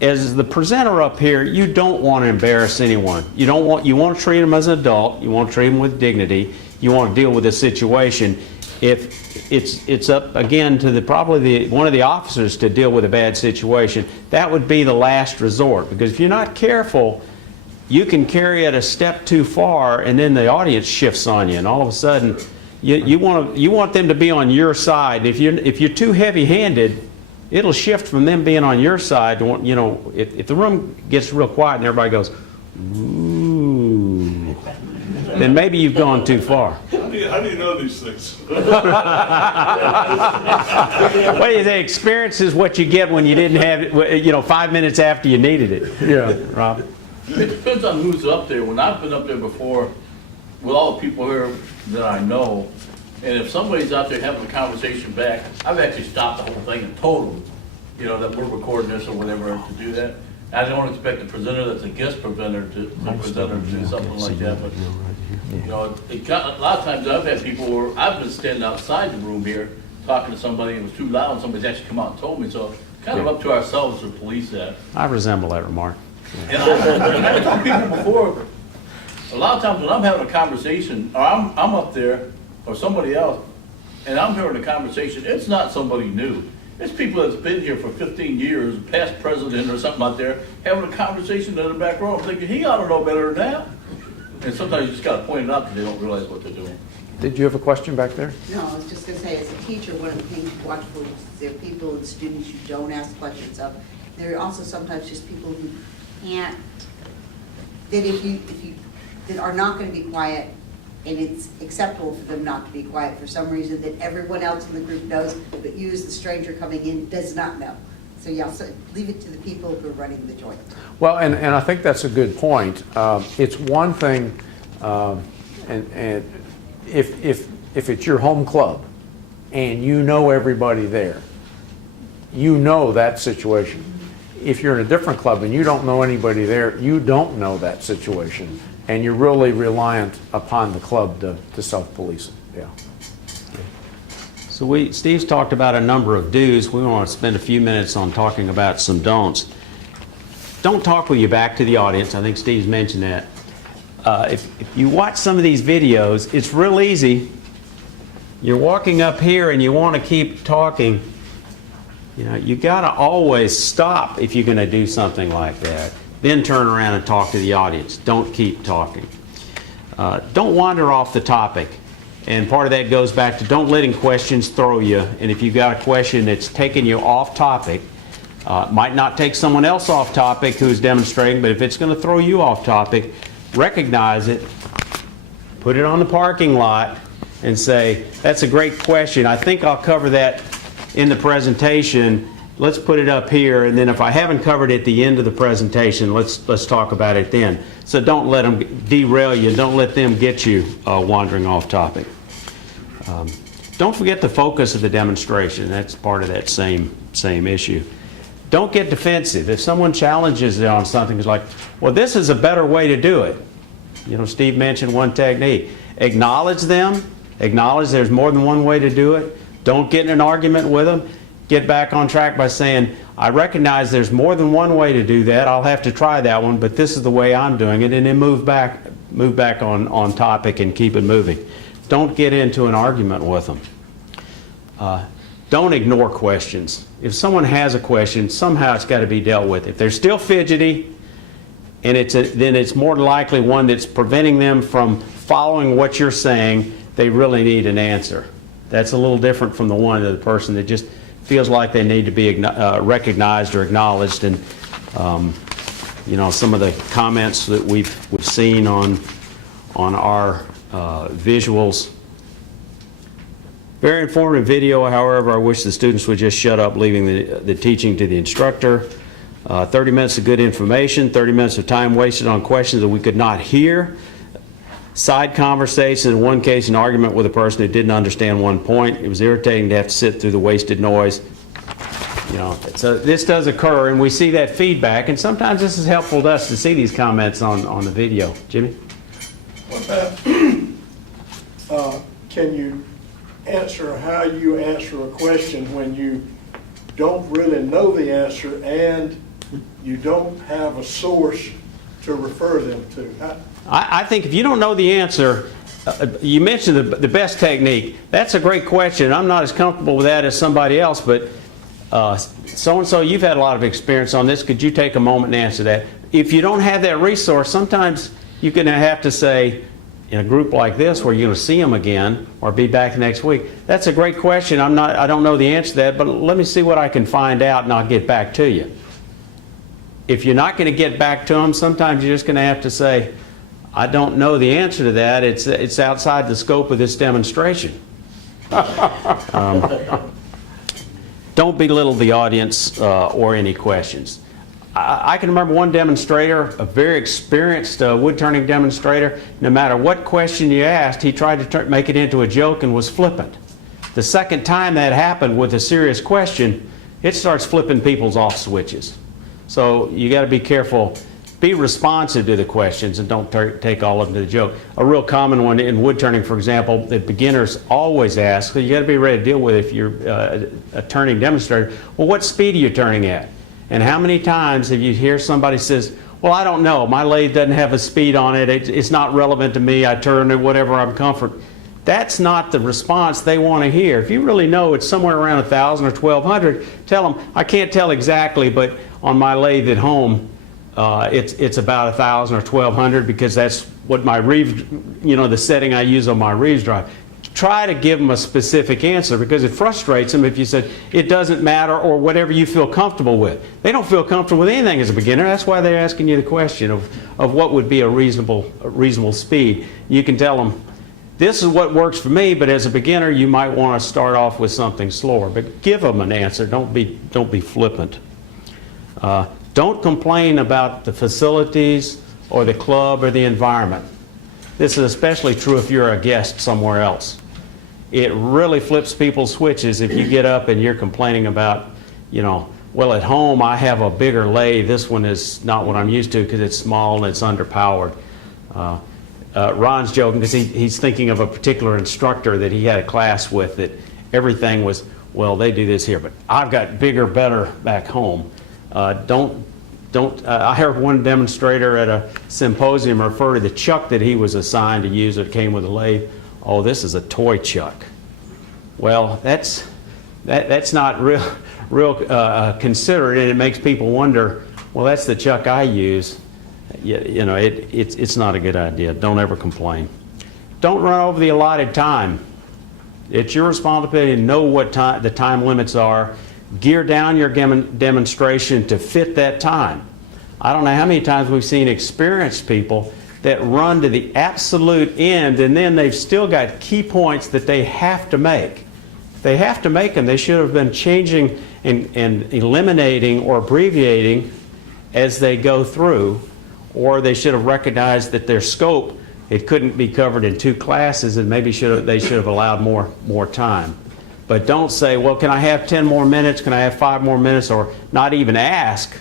As the presenter up here, you don't want to embarrass anyone. You want to treat them as an adult. You want to treat them with dignity. You want to deal with the situation. If it's up again to probably one of the officers to deal with a bad situation, that would be the last resort. Because if you're not careful, you can carry it a step too far, and then the audience shifts on you, and all of a sudden, you want them to be on your side. If you're too heavy-handed, it'll shift from them being on your side to, you know, if the room gets real quiet and everybody goes, ooh, then maybe you've gone too far. How do you know these things? Well, the experience is what you get when you didn't have it, you know, 5 minutes after you needed it. Yeah, Rob? It depends on who's up there. When I've been up there before, with all the people here that I know, and if somebody's out there having a conversation back, I've actually stopped the whole thing and told them, you know, that we're recording this or whatever to do that. I don't expect the presenter that's a guest presenter to do something like that, but, you know, a lot of times I've had people where I've been standing outside the room here talking to somebody and it was too loud and somebody's actually come out and told me, so it's kind of up to ourselves to police that. I resemble that remark. And I've told people before, a lot of times when I'm having a conversation, or I'm up there, or somebody else, and I'm hearing a conversation, it's not somebody new. It's people that's been here for 15 years, past president or something out there, having a conversation in the back row. I'm thinking, he ought to know better than that. And sometimes you just got to point it out because they don't realize what they're doing. Did you have a question back there? No, I was just going to say, as a teacher, one of the things to watch for is there are people and students you don't ask questions of. There are also sometimes just people who can't, that are not going to be quiet, and it's acceptable for them not to be quiet for some reason that everyone else in the group knows, but you as the stranger coming in does not know. So yeah, so leave it to the people who are running the joint. Well, and I think that's a good point. It's one thing, and if it's your home club and you know everybody there, you know that situation. If you're in a different club and you don't know anybody there, you don't know that situation. And you're really reliant upon the club to self-police it. Yeah. So Steve's talked about a number of do's. We want to spend a few minutes on talking about some don'ts. Don't talk with your back to the audience. I think Steve's mentioned that. If you watch some of these videos, it's real easy. You're walking up here and you want to keep talking. You know, you got to always stop if you're going to do something like that. Then turn around and talk to the audience. Don't keep talking. Don't wander off the topic. And part of that goes back to don't letting questions throw you. And if you've got a question that's taking you off topic, might not take someone else off topic who's demonstrating, but if it's going to throw you off topic, recognize it, put it on the parking lot, and say, that's a great question. I think I'll cover that in the presentation. Let's put it up here, and then if I haven't covered it at the end of the presentation, let's talk about it then. So don't let them derail you. Don't let them get you wandering off topic. Don't forget the focus of the demonstration. That's part of that same issue. Don't get defensive. If someone challenges you on something, it's like, well, this is a better way to do it. You know, Steve mentioned one technique. Acknowledge them, Acknowledge there's more than one way to do it. Don't get in an argument with them. Get back on track by saying, I recognize there's more than one way to do that. I'll have to try that one, but this is the way I'm doing it, and then move back on topic and keep it moving. Don't get into an argument with them. Don't ignore questions. If someone has a question, somehow it's got to be dealt with. If they're still fidgety, and then it's more likely one that's preventing them from following what you're saying, they really need an answer. That's a little different from the person that just feels like they need to be recognized or acknowledged. And some of the comments that we've seen on our visuals. Very informative video, however, I wish the students would just shut up, leaving the teaching to the instructor. 30 minutes of good information, 30 minutes of time wasted on questions that we could not hear. Side conversation, in one case an argument with a person who didn't understand one point. It was irritating to have to sit through the wasted noise. So this does occur, and we see that feedback, and sometimes this is helpful to us to see these comments on the video. Jimmy? What about, can you answer how you answer a question when you don't really know the answer and you don't have a source to refer them to? I think if you don't know the answer, you mentioned the best technique. That's a great question. I'm not as comfortable with that as somebody else, but so-and-so, you've had a lot of experience on this. Could you take a moment and answer that? If you don't have that resource, sometimes you're going to have to say, in a group like this where you're going to see them again or be back next week, that's a great question. I don't know the answer to that, but let me see what I can find out and I'll get back to you. If you're not going to get back to them, sometimes you're just going to have to say, I don't know the answer to that. It's outside the scope of this demonstration. Don't belittle the audience or any questions. I can remember one demonstrator, a very experienced wood turning demonstrator. No matter what question you asked, he tried to make it into a joke and was flippant. The second time that happened with a serious question, it starts flipping people's off switches. So you got to be careful. Be responsive to the questions and don't take all of them to the joke. A real common one in wood turning, for example, that beginners always ask, so you got to be ready to deal with if you're a turning demonstrator. Well, what speed are you turning at? And how many times have you hear somebody says, well, I don't know. My lathe doesn't have a speed on it. It's not relevant to me. I turn at whatever I'm comfortable. That's not the response they want to hear. If you really know it's somewhere around 1,000 or 1,200, tell them, I can't tell exactly, but on my lathe at home, it's about 1,000 or 1,200 because that's what my Reeves, the setting I use on my Reeves drive. Try to give them a specific answer because it frustrates them if you said it doesn't matter or whatever you feel comfortable with. They don't feel comfortable with anything as a beginner. That's why they're asking you the question of what would be a reasonable speed. You can tell them, this is what works for me, but as a beginner you might want to start off with something slower. But give them an answer. Don't be flippant. Don't complain about the facilities or the club or the environment. This is especially true if you're a guest somewhere else. It really flips people's switches if you get up and you're complaining about, well, at home I have a bigger lathe. This one is not what I'm used to because it's small and it's underpowered. Ron's joking because he's thinking of a particular instructor that he had a class with that everything was, well, they do this here, but I've got bigger, better back home. I heard one demonstrator at a symposium refer to the chuck that he was assigned to use that came with a lathe. Oh, this is a toy chuck. Well, that's not real considerate, and it makes people wonder, well, that's the chuck I use. It's not a good idea. Don't ever complain. Don't run over the allotted time. It's your responsibility to know what the time limits are. Gear down your demonstration to fit that time. I don't know how many times we've seen experienced people that run to the absolute end and then they've still got key points that they have to make. They have to make them. They should have been changing and eliminating or abbreviating as they go through, or they should have recognized that their scope, it couldn't be covered in 2 classes and maybe they should have allowed more time. But don't say, well, can I have 10 more minutes? Can I have 5 more minutes? Or not even ask.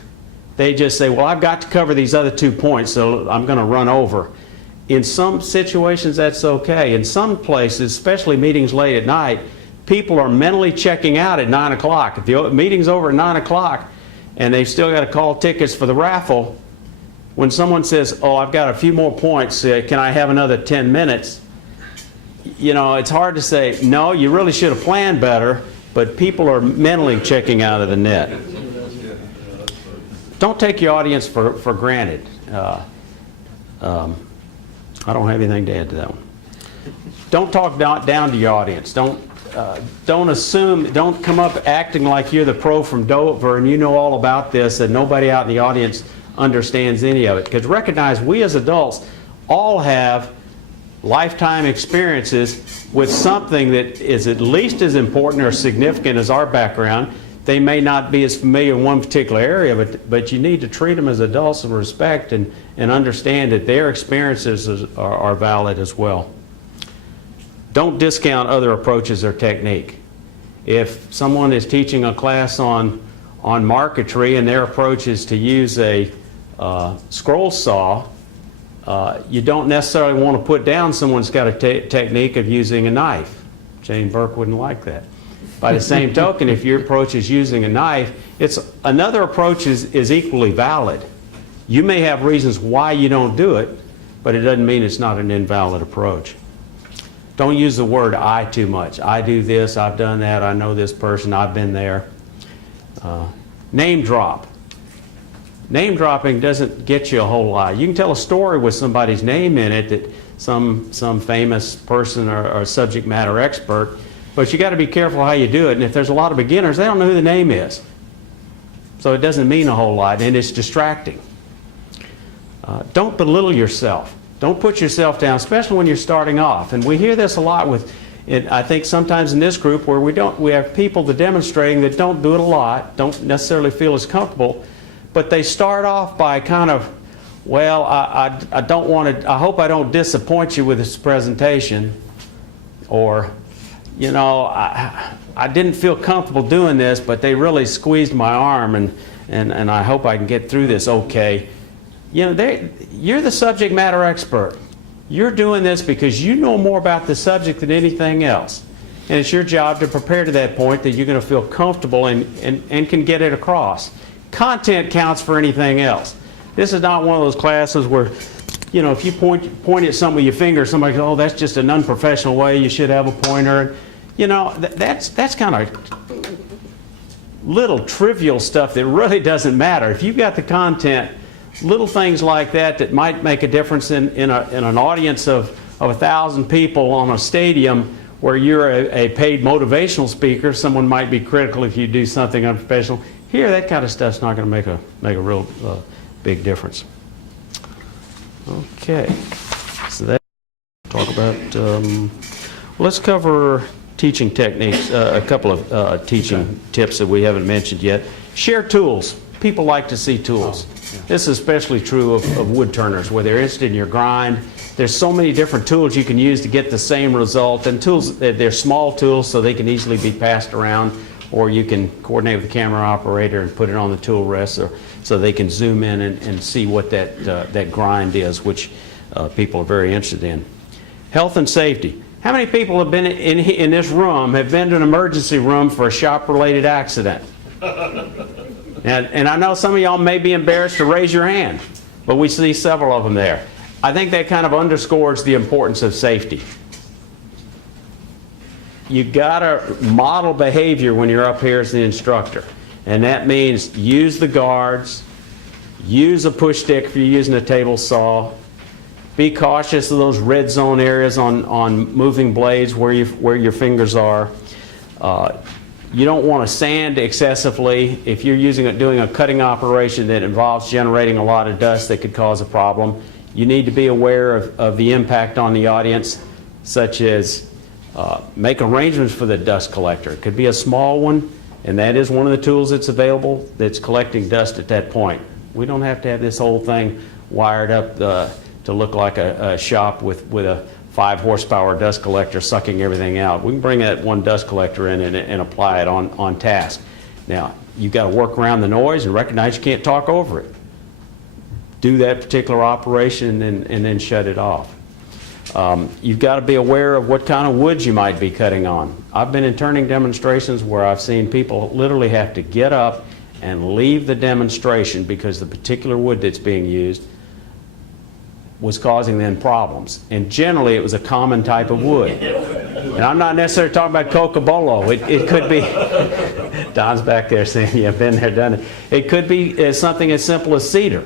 They just say, well, I've got to cover these other 2 points, so I'm going to run over. In some situations, that's okay. In some places, especially meetings late at night, people are mentally checking out at 9 o'clock. If the meeting's over at 9 o'clock and they've still got to call tickets for the raffle, when someone says, oh, I've got a few more points, can I have another 10 minutes? You know, it's hard to say, no, you really should have planned better, but people are mentally checking out of the net. Don't take your audience for granted. I don't have anything to add to that one. Don't talk down to your audience. Don't assume, don't come up acting like you're the pro from Dover and you know all about this and nobody out in the audience understands any of it. Because recognize we as adults all have lifetime experiences with something that is at least as important or significant as our background. They may not be as familiar in one particular area, but you need to treat them as adults with respect and understand that their experiences are valid as well. Don't discount other approaches or technique. If someone is teaching a class on marquetry and their approach is to use a scroll saw, you don't necessarily want to put down someone's got a technique of using a knife. Jane Burke wouldn't like that. By the same token, if your approach is using a knife, another approach is equally valid. You may have reasons why you don't do it, but it doesn't mean it's not an invalid approach. Don't use the word I too much. I do this, I've done that, I know this person, I've been there. Name drop. Name dropping doesn't get you a whole lot. You can tell a story with somebody's name in it, that some famous person or subject matter expert, but you got to be careful how you do it. And if there's a lot of beginners, they don't know who the name is. So it doesn't mean a whole lot, and it's distracting. Don't belittle yourself. Don't put yourself down, especially when you're starting off. And we hear this a lot I think sometimes in this group where we have people that demonstrating that don't do it a lot, don't necessarily feel as comfortable, but they start off by kind of, well, I hope I don't disappoint you with this presentation, or, you know, I didn't feel comfortable doing this, but they really squeezed my arm, and I hope I can get through this okay. You know, you're the subject matter expert. You're doing this because you know more about the subject than anything else. And it's your job to prepare to that point that you're going to feel comfortable and can get it across. Content counts for anything else. This is not one of those classes where, you know, if you point at something with your finger, somebody goes, oh, that's just an unprofessional way, you should have a pointer. You know, that's kind of little trivial stuff that really doesn't matter. If you've got the content, little things like that might make a difference in an audience of 1,000 people on a stadium where you're a paid motivational speaker, someone might be critical if you do something unprofessional. Here, that kind of stuff's not going to make a real big difference. Okay, so that talk about. Let's cover teaching techniques. A couple of teaching tips that we haven't mentioned yet. Share tools. People like to see tools. This is especially true of wood turners, where they're interested in your grind. There's so many different tools you can use to get the same result, and tools, they're small tools so they can easily be passed around, or you can coordinate with the camera operator and put it on the tool rest so they can zoom in and see what that grind is, which people are very interested in. Health and safety. How many people have been in this room, have been to an emergency room for a shop-related accident? And I know some of y'all may be embarrassed to raise your hand, but we see several of them there. I think that kind of underscores the importance of safety. You gotta model behavior when you're up here as the instructor. And that means use the guards, use a push stick if you're using a table saw, be cautious of those red zone areas on moving blades where your fingers are. You don't want to sand excessively if you're doing a cutting operation that involves generating a lot of dust that could cause a problem. You need to be aware of the impact on the audience, such as make arrangements for the dust collector. It could be a small one, and that is one of the tools that's available that's collecting dust at that point. We don't have to have this whole thing wired up to look like a shop with a 5 horsepower dust collector sucking everything out. We can bring that one dust collector in and apply it on task. Now, you've got to work around the noise and recognize you can't talk over it. do that particular operation and then shut it off. You've got to be aware of what kind of woods you might be cutting on. I've been in turning demonstrations where I've seen people literally have to get up and leave the demonstration because the particular wood that's being used was causing them problems. And generally, it was a common type of wood. And I'm not necessarily talking about cocobolo. It could be, Don's back there saying, yeah, been there, done it. It could be something as simple as cedar.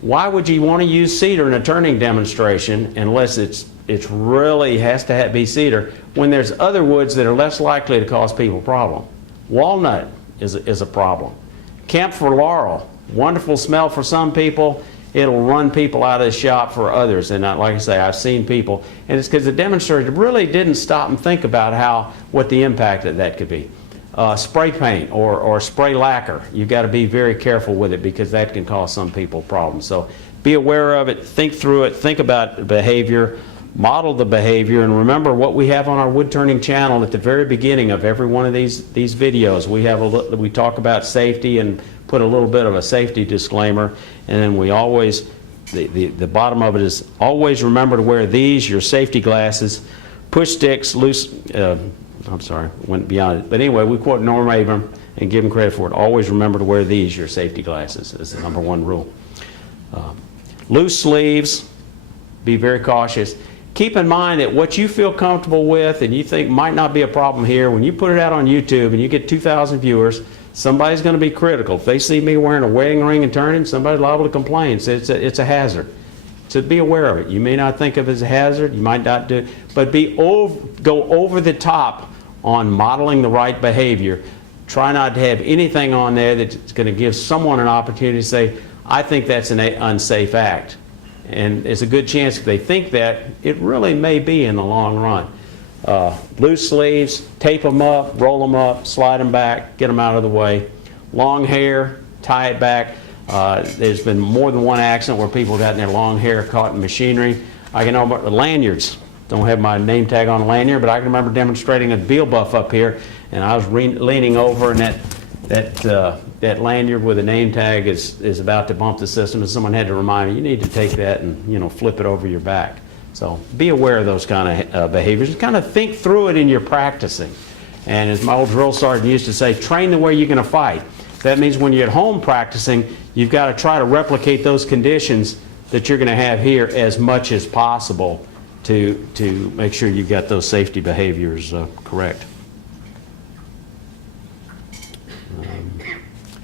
Why would you want to use cedar in a turning demonstration unless it really has to be cedar when there's other woods that are less likely to cause people problem? Walnut is a problem. Camphor laurel, wonderful smell for some people. It'll run people out of the shop for others. And like I say, I've seen people, and it's because the demonstrator really didn't stop and think about what the impact of that could be. Spray paint or spray lacquer, you've got to be very careful with it because that can cause some people problems. So be aware of it, think through it, think about behavior, model the behavior, and remember what we have on our wood turning channel at the very beginning of every one of these videos. We talk about safety and put a little bit of a safety disclaimer, and then we always, the bottom of it is always remember to wear these, your safety glasses, push sticks, loose, I'm sorry, went beyond it. But anyway, we quote Norm Abram and give him credit for it. Always remember to wear these, your safety glasses, is the number one rule. Loose sleeves, be very cautious. Keep in mind that what you feel comfortable with and you think might not be a problem here, when you put it out on YouTube and you get 2,000 viewers, somebody's going to be critical. If they see me wearing a wedding ring and turning, somebody's liable to complain. So it's a hazard. So be aware of it. You may not think of it as a hazard, you might not do it, but go over the top on modeling the right behavior. Try not to have anything on there that's going to give someone an opportunity to say, I think that's an unsafe act. And there's a good chance if they think that, it really may be in the long run. Loose sleeves, tape them up, roll them up, slide them back, get them out of the way. Long hair, tie it back. There's been more than one accident where people got their long hair caught in machinery. I can know about the lanyards. Don't have my name tag on a lanyard, but I can remember demonstrating a Beal buff up here, and I was leaning over, and that lanyard with a name tag is about to bump the system, and someone had to remind me, you need to take that and flip it over your back. So be aware of those kind of behaviors and kind of think through it in your practicing. And as my old drill sergeant used to say, train the way you're going to fight. That means when you're at home practicing, you've got to try to replicate those conditions that you're going to have here as much as possible to make sure you've got those safety behaviors correct.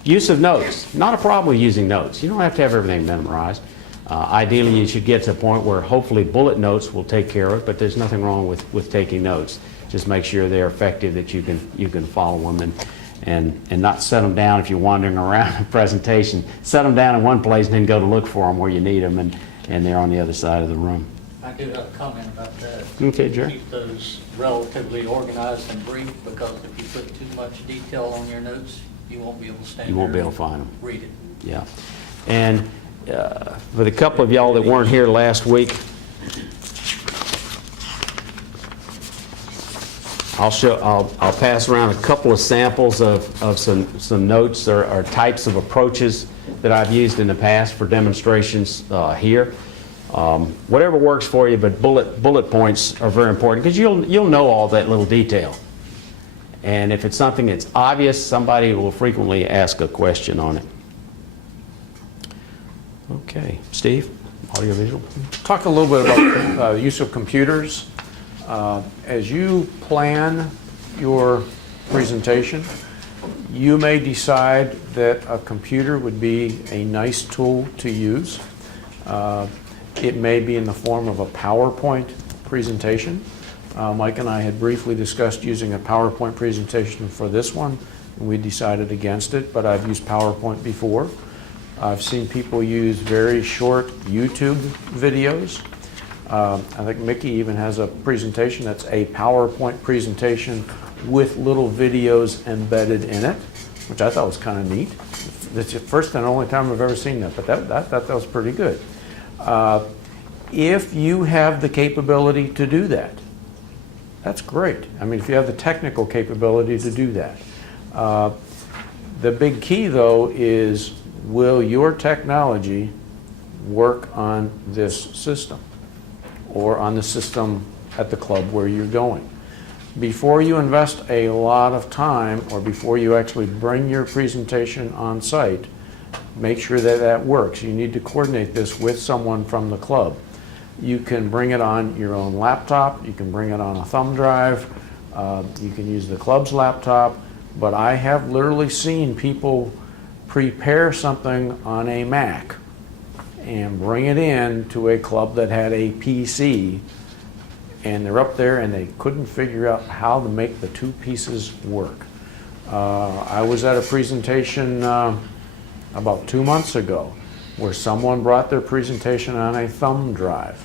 Use of notes. Not a problem with using notes. You don't have to have everything memorized. Ideally, you should get to a point where hopefully bullet notes will take care of it, but there's nothing wrong with taking notes. Just make sure they're effective, that you can follow them and not set them down if you're wandering around a presentation. Set them down in one place and then go to look for them where you need them, and they're on the other side of the room. I do have a comment about that. Okay, Jerry. Keep those relatively organized and brief, because if you put too much detail on your notes, you won't be able to stand You won't be there able to find them. and read it. Yeah. And for the couple of y'all that weren't here last week, I'll pass around a couple of samples of some notes or types of approaches that I've used in the past for demonstrations here. Whatever works for you, but bullet points are very important because you'll know all that little detail. And if it's something that's obvious, somebody will frequently ask a question on it. Okay, Steve, audiovisual. Talk a little bit about the use of computers. As you plan your presentation, you may decide that a computer would be a nice tool to use. It may be in the form of a PowerPoint presentation. Mike and I had briefly discussed using a PowerPoint presentation for this one, and we decided against it, but I've used PowerPoint before. I've seen people use very short YouTube videos. I think Mickey even has a presentation that's a PowerPoint presentation with little videos embedded in it, which I thought was kind of neat. It's the first and only time I've ever seen that, but that was pretty good. If you have the capability to do that, that's great. I mean, if you have the technical capability to do that. The big key, though, is will your technology work on this system or on the system at the club where you're going. Before you invest a lot of time or before you actually bring your presentation on site, make sure that that works. You need to coordinate this with someone from the club. You can bring it on your own laptop, you can bring it on a thumb drive, you can use the club's laptop, but I have literally seen people prepare something on a Mac and bring it in to a club that had a PC, and they're up there and they couldn't figure out how to make the two pieces work. I was at a presentation about 2 months ago where someone brought their presentation on a thumb drive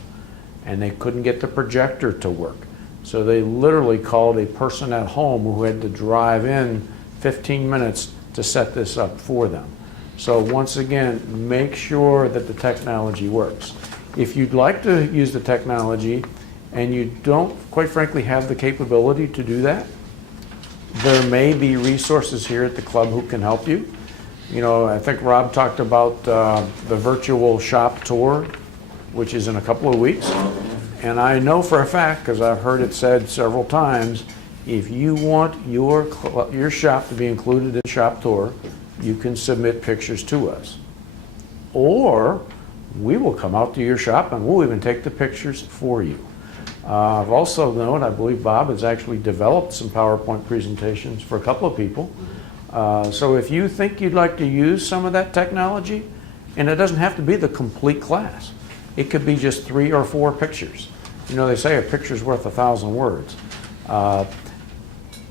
and they couldn't get the projector to work. So they literally called a person at home who had to drive in 15 minutes to set this up for them. So once again, make sure that the technology works. If you'd like to use the technology and you don't, quite frankly, have the capability to do that, there may be resources here at the club who can help you. You know, I think Rob talked about the virtual shop tour, which is in a couple of weeks. And I know for a fact, because I've heard it said several times, if you want your shop to be included in the shop tour, you can submit pictures to us. Or we will come out to your shop and we'll even take the pictures for you. I've also known, I believe Bob has actually developed some PowerPoint presentations for a couple of people. So if you think you'd like to use some of that technology, and it doesn't have to be the complete class, it could be just 3 or 4 pictures. You know, they say a picture's worth 1,000 words.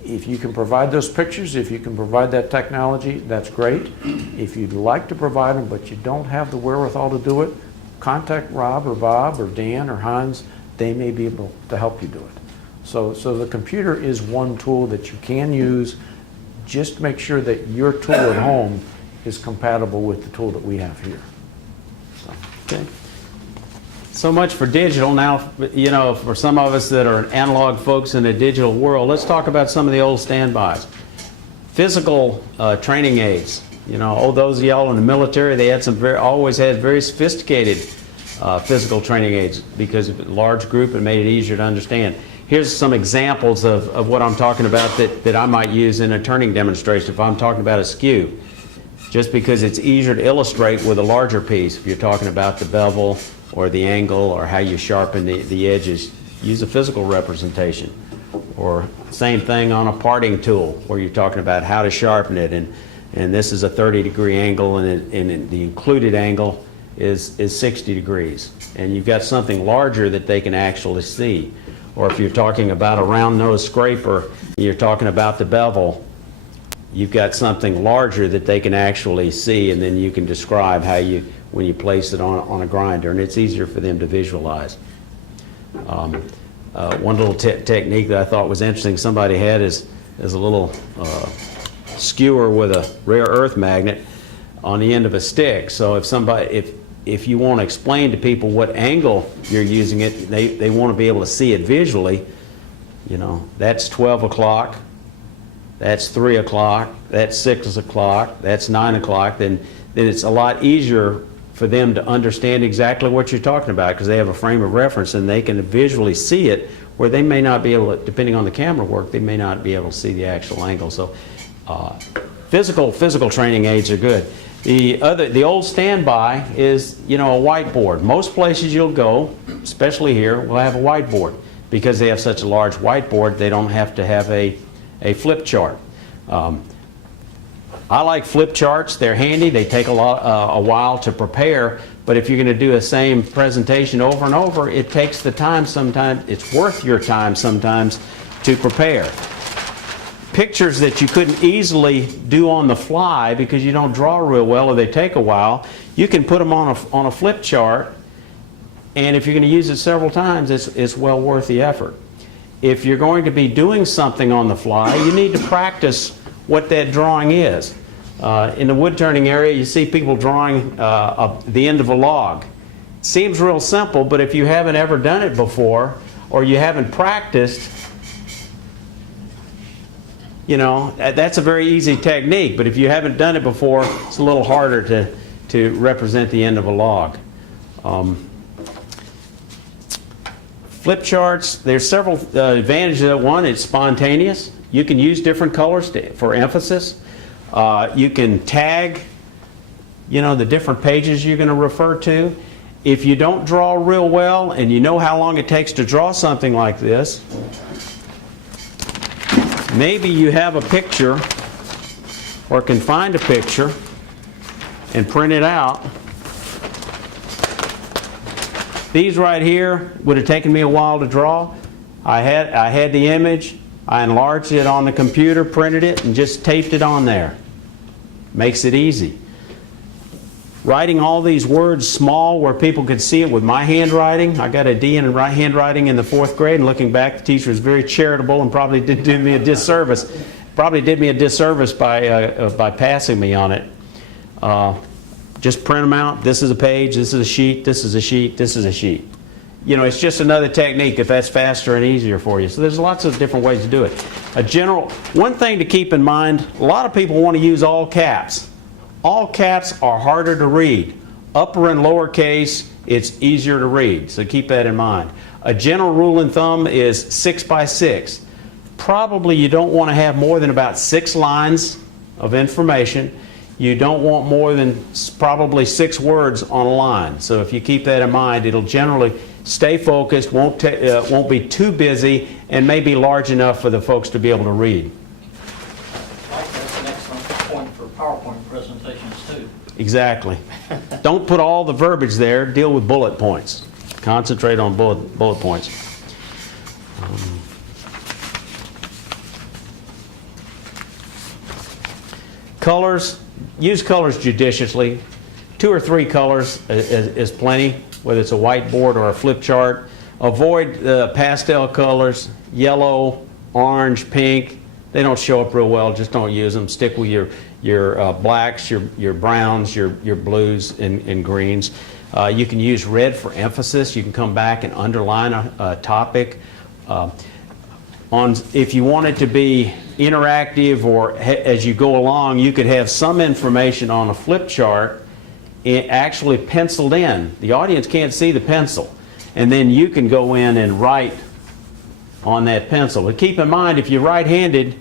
If you can provide those pictures, if you can provide that technology, that's great. If you'd like to provide them but you don't have the wherewithal to do it, contact Rob or Bob or Dan or Hans. They may be able to help you do it. So the computer is one tool that you can use. Just make sure that your tool at home is compatible with the tool that we have here. Okay. So much for digital. Now, you know, for some of us that are analog folks in a digital world, let's talk about some of the old standbys. Physical training aids. You know, those of y'all in the military, they had always had very sophisticated physical training aids because of a large group, it made it easier to understand. Here's some examples of what I'm talking about that I might use in a turning demonstration if I'm talking about a skew. Just because it's easier to illustrate with a larger piece. If you're talking about the bevel or the angle or how you sharpen the edges, use a physical representation. Or same thing on a parting tool where you're talking about how to sharpen it, and this is a 30-degree angle and the included angle is 60 degrees. And you've got something larger that they can actually see. Or if you're talking about a round nose scraper, you're talking about the bevel, you've got something larger that they can actually see, and then you can describe how when you place it on a grinder, and it's easier for them to visualize. One little technique that I thought was interesting somebody had is a little skewer with a rare earth magnet on the end of a stick. So if you want to explain to people what angle you're using it, they want to be able to see it visually. You know, that's 12 o'clock, that's 3 o'clock, that's 6 o'clock, that's 9 o'clock, then it's a lot easier for them to understand exactly what you're talking about because they have a frame of reference and they can visually see it where they may not be able to, depending on the camera work, they may not be able to see the actual angle. So physical training aids are good. The old standby is, you know, a whiteboard. Most places you'll go, especially here, will have a whiteboard. Because they have such a large whiteboard, they don't have to have a flip chart. I like flip charts. They're handy. They take a while to prepare. But if you're going to do the same presentation over and over, it takes the time sometimes. It's worth your time sometimes to prepare. Pictures that you couldn't easily do on the fly because you don't draw real well or they take a while, you can put them on a flip chart, and if you're going to use it several times, it's well worth the effort. If you're going to be doing something on the fly, you need to practice what that drawing is. In the wood turning area, you see people drawing the end of a log. Seems real simple, but if you haven't ever done it before or you haven't practiced, you know, that's a very easy technique, but if you haven't done it before, it's a little harder to represent the end of a log. Flip charts, there's several advantages of it. One, it's spontaneous. You can use different colors for emphasis. You can tag, the different pages you're going to refer to. If you don't draw real well and you know how long it takes to draw something like this, maybe you have a picture or can find a picture and print it out. These right here would have taken me a while to draw. I had the image, I enlarged it on the computer, printed it, and just taped it on there. Makes it easy. Writing all these words small where people could see it with my handwriting. I got a D in handwriting in the 4th grade, and looking back, the teacher was very charitable and probably did do me a disservice. Probably did me a disservice by passing me on it. Just print them out. This is a page, this is a sheet, this is a sheet, this is a sheet. It's just another technique if that's faster and easier for you. So there's lots of different ways to do it. One thing to keep in mind, a lot of people want to use all caps. All caps are harder to read. Upper and lower case, it's easier to read. So keep that in mind. A general rule of thumb is 6 by 6. Probably you don't want to have more than about 6 lines of information. You don't want more than probably 6 words on a line. So if you keep that in mind, it'll generally stay focused, won't be too busy, and may be large enough for the folks to be able to read. That's an excellent point for PowerPoint presentations too. Exactly. Don't put all the verbiage there. Deal with bullet points. Concentrate on bullet points. Colors. Use colors judiciously. 2 or 3 colors is plenty, whether it's a whiteboard or a flip chart. Avoid pastel colors, yellow, orange, pink. They don't show up real well. Just don't use them. Stick with your blacks, your browns, your blues, and greens. You can use red for emphasis. You can come back and underline a topic. If you want it to be interactive or as you go along, you could have some information on a flip chart actually penciled in. The audience can't see the pencil. And then you can go in and write on that pencil. But keep in mind, if you're right-handed,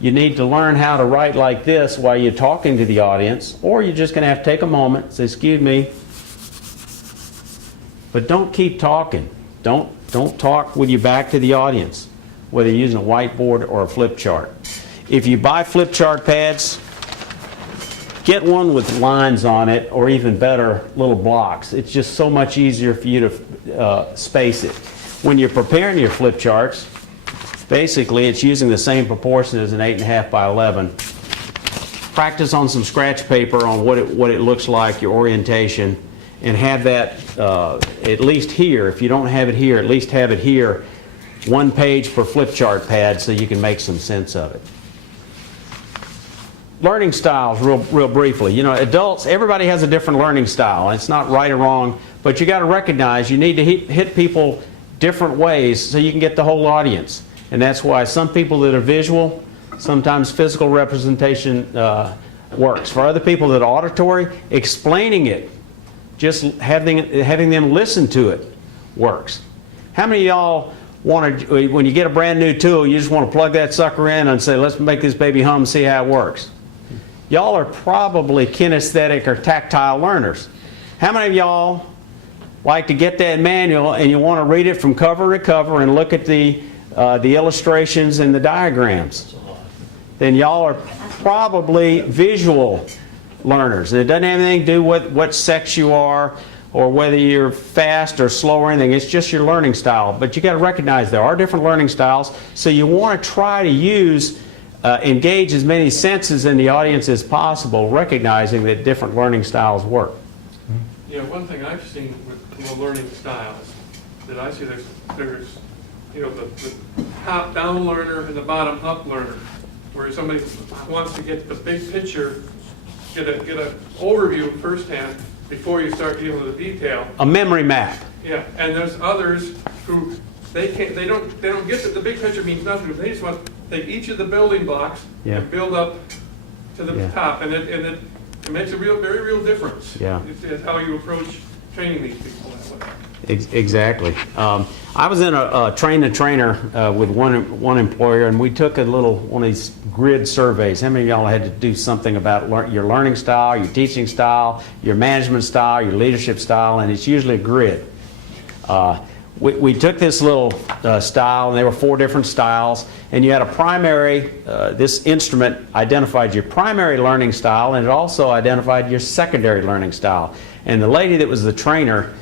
you need to learn how to write like this while you're talking to the audience, or you're just going to have to take a moment, say, excuse me. But don't keep talking. Don't talk with your back to the audience, whether you're using a whiteboard or a flip chart. If you buy flip chart pads, get one with lines on it, or even better, little blocks. It's just so much easier for you to space it. When you're preparing your flip charts, basically it's using the same proportion as an 8.5 by 11. Practice on some scratch paper on what it looks like, your orientation, and have that at least here. If you don't have it here, at least have it here. 1 page per flip chart pad so you can make some sense of it. Learning styles, real briefly. Adults, everybody has a different learning style. It's not right or wrong, but you got to recognize you need to hit people different ways so you can get the whole audience. And that's why some people that are visual, sometimes physical representation works. For other people that are auditory, explaining it, just having them listen to it works. How many of y'all when you get a brand new tool, you just want to plug that sucker in and say, let's make this baby hum and see how it works? Y'all are probably kinesthetic or tactile learners. How many of y'all like to get that manual and you want to read it from cover to cover and look at the illustrations and the diagrams? Then y'all are probably visual learners. And it doesn't have anything to do with what sex you are or whether you're fast or slow or anything. It's just your learning style. But you got to recognize there are different learning styles, so you want to try to engage as many senses in the audience as possible, recognizing that different learning styles work. Yeah, one thing I've seen with the learning styles that I see, there's the top-down learner and the bottom-up learner, where somebody wants to get the big picture, get an overview firsthand before you start dealing with the detail. A memory map. Yeah, and there's others who they don't get that the big picture means nothing. They just want to take each of the building blocks and build up to the top, and it makes a very real difference. Yeah. It's how you approach training these people that way. Exactly. I was in a train-the-trainer with one employer, and we took one of these grid surveys. How many of y'all had to do something about your learning style, your teaching style, your management style, your leadership style, and it's usually a grid. We took this little style, and there were 4 different styles, and you had a primary, this instrument identified your primary learning style, and it also identified your secondary learning style. And the lady that was the trainer,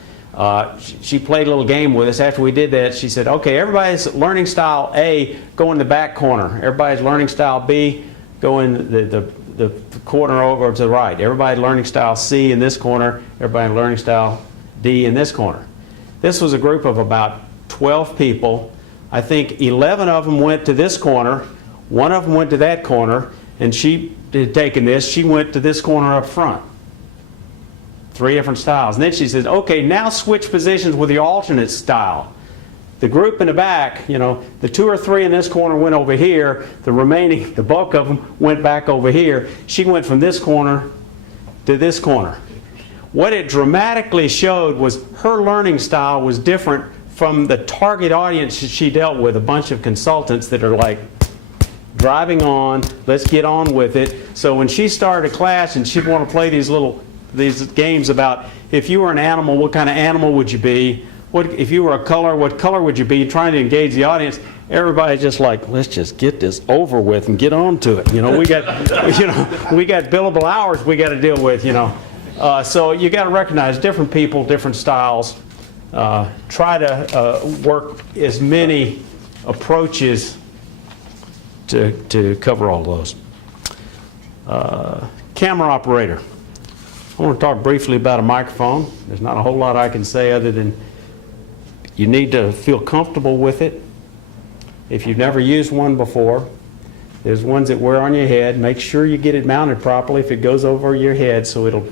she played a little game with us. After we did that, she said, okay, everybody's learning style A, go in the back corner. Everybody's learning style B, go in the corner over to the right. Everybody learning style C in this corner. Everybody learning style D in this corner. This was a group of about 12 people. I think 11 of them went to this corner. 1 of them went to that corner. And she had taken this. She went to this corner up front. 3 different styles. And then she says, okay, now switch positions with your alternate style. The group in the back, the 2 or 3 in this corner went over here. The bulk of them went back over here. She went from this corner to this corner. What it dramatically showed was her learning style was different from the target audience she dealt with, a bunch of consultants that are like, driving on, let's get on with it. So when she started a class and she'd want to play these games about, if you were an animal, what kind of animal would you be? If you were a color, what color would you be? Trying to engage the audience. Everybody's just like, let's just get this over with and get on to it. We got, we got billable hours we got to deal with. So you got to recognize different people, different styles. Try to work as many approaches to cover all those. Camera operator. I want to talk briefly about a microphone. There's not a whole lot I can say other than you need to feel comfortable with it. If you've never used one before, there's ones that wear on your head. Make sure you get it mounted properly if it goes over your head, so it'll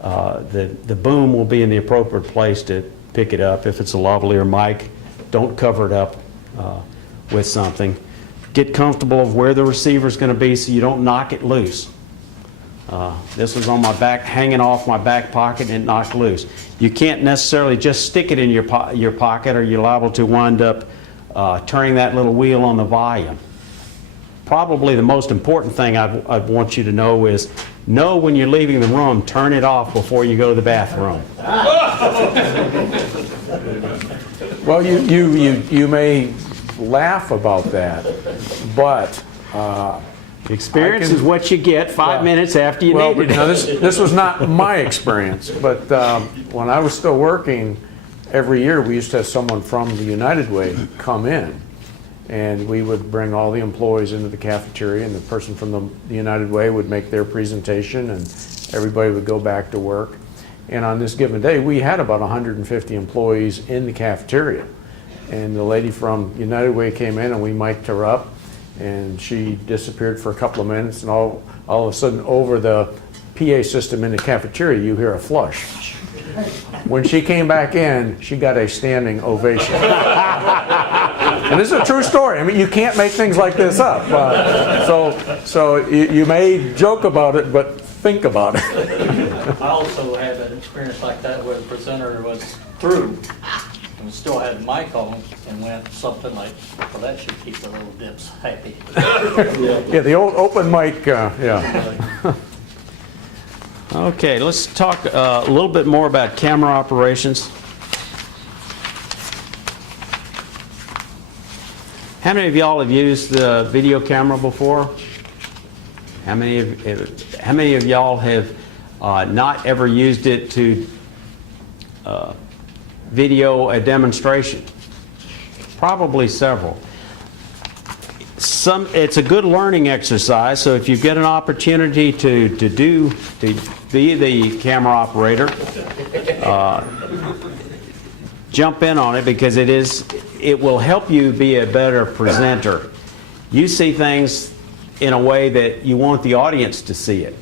the boom will be in the appropriate place to pick it up. If it's a lavalier mic, don't cover it up with something. Get comfortable of where the receiver is going to be so you don't knock it loose. This was on my back, hanging off my back pocket, and it knocked loose. You can't necessarily just stick it in your pocket, or you're liable to wind up turning that little wheel on the volume. Probably the most important thing I'd want you to know is, know when you're leaving the room, turn it off before you go to the bathroom. Well, you may laugh about that, but experience is what you get 5 minutes after you needed it. Now this was not my experience, but when I was still working, every year we used to have someone from the United Way come in, and we would bring all the employees into the cafeteria, and the person from the United Way would make their presentation, and everybody would go back to work. And on this given day, we had about 150 employees in the cafeteria. And the lady from United Way came in, and we mic'd her up, and she disappeared for a couple of minutes, and all of a sudden, over the PA system in the cafeteria, you hear a flush. When she came back in, she got a standing ovation. And this is a true story. I mean, you can't make things like this up. So you may joke about it, but think about it. I also had an experience like that where the presenter was through and still had the mic on and went something like, well, that should keep the little dips happy. Yeah, the old open mic, yeah. Okay, let's talk a little bit more about camera operations. How many of y'all have used the video camera before? How many of y'all have not ever used it to video a demonstration? Probably several. It's a good learning exercise, so if you get an opportunity to be the camera operator, jump in on it, because it will help you be a better presenter. You see things in a way that you want the audience to see it.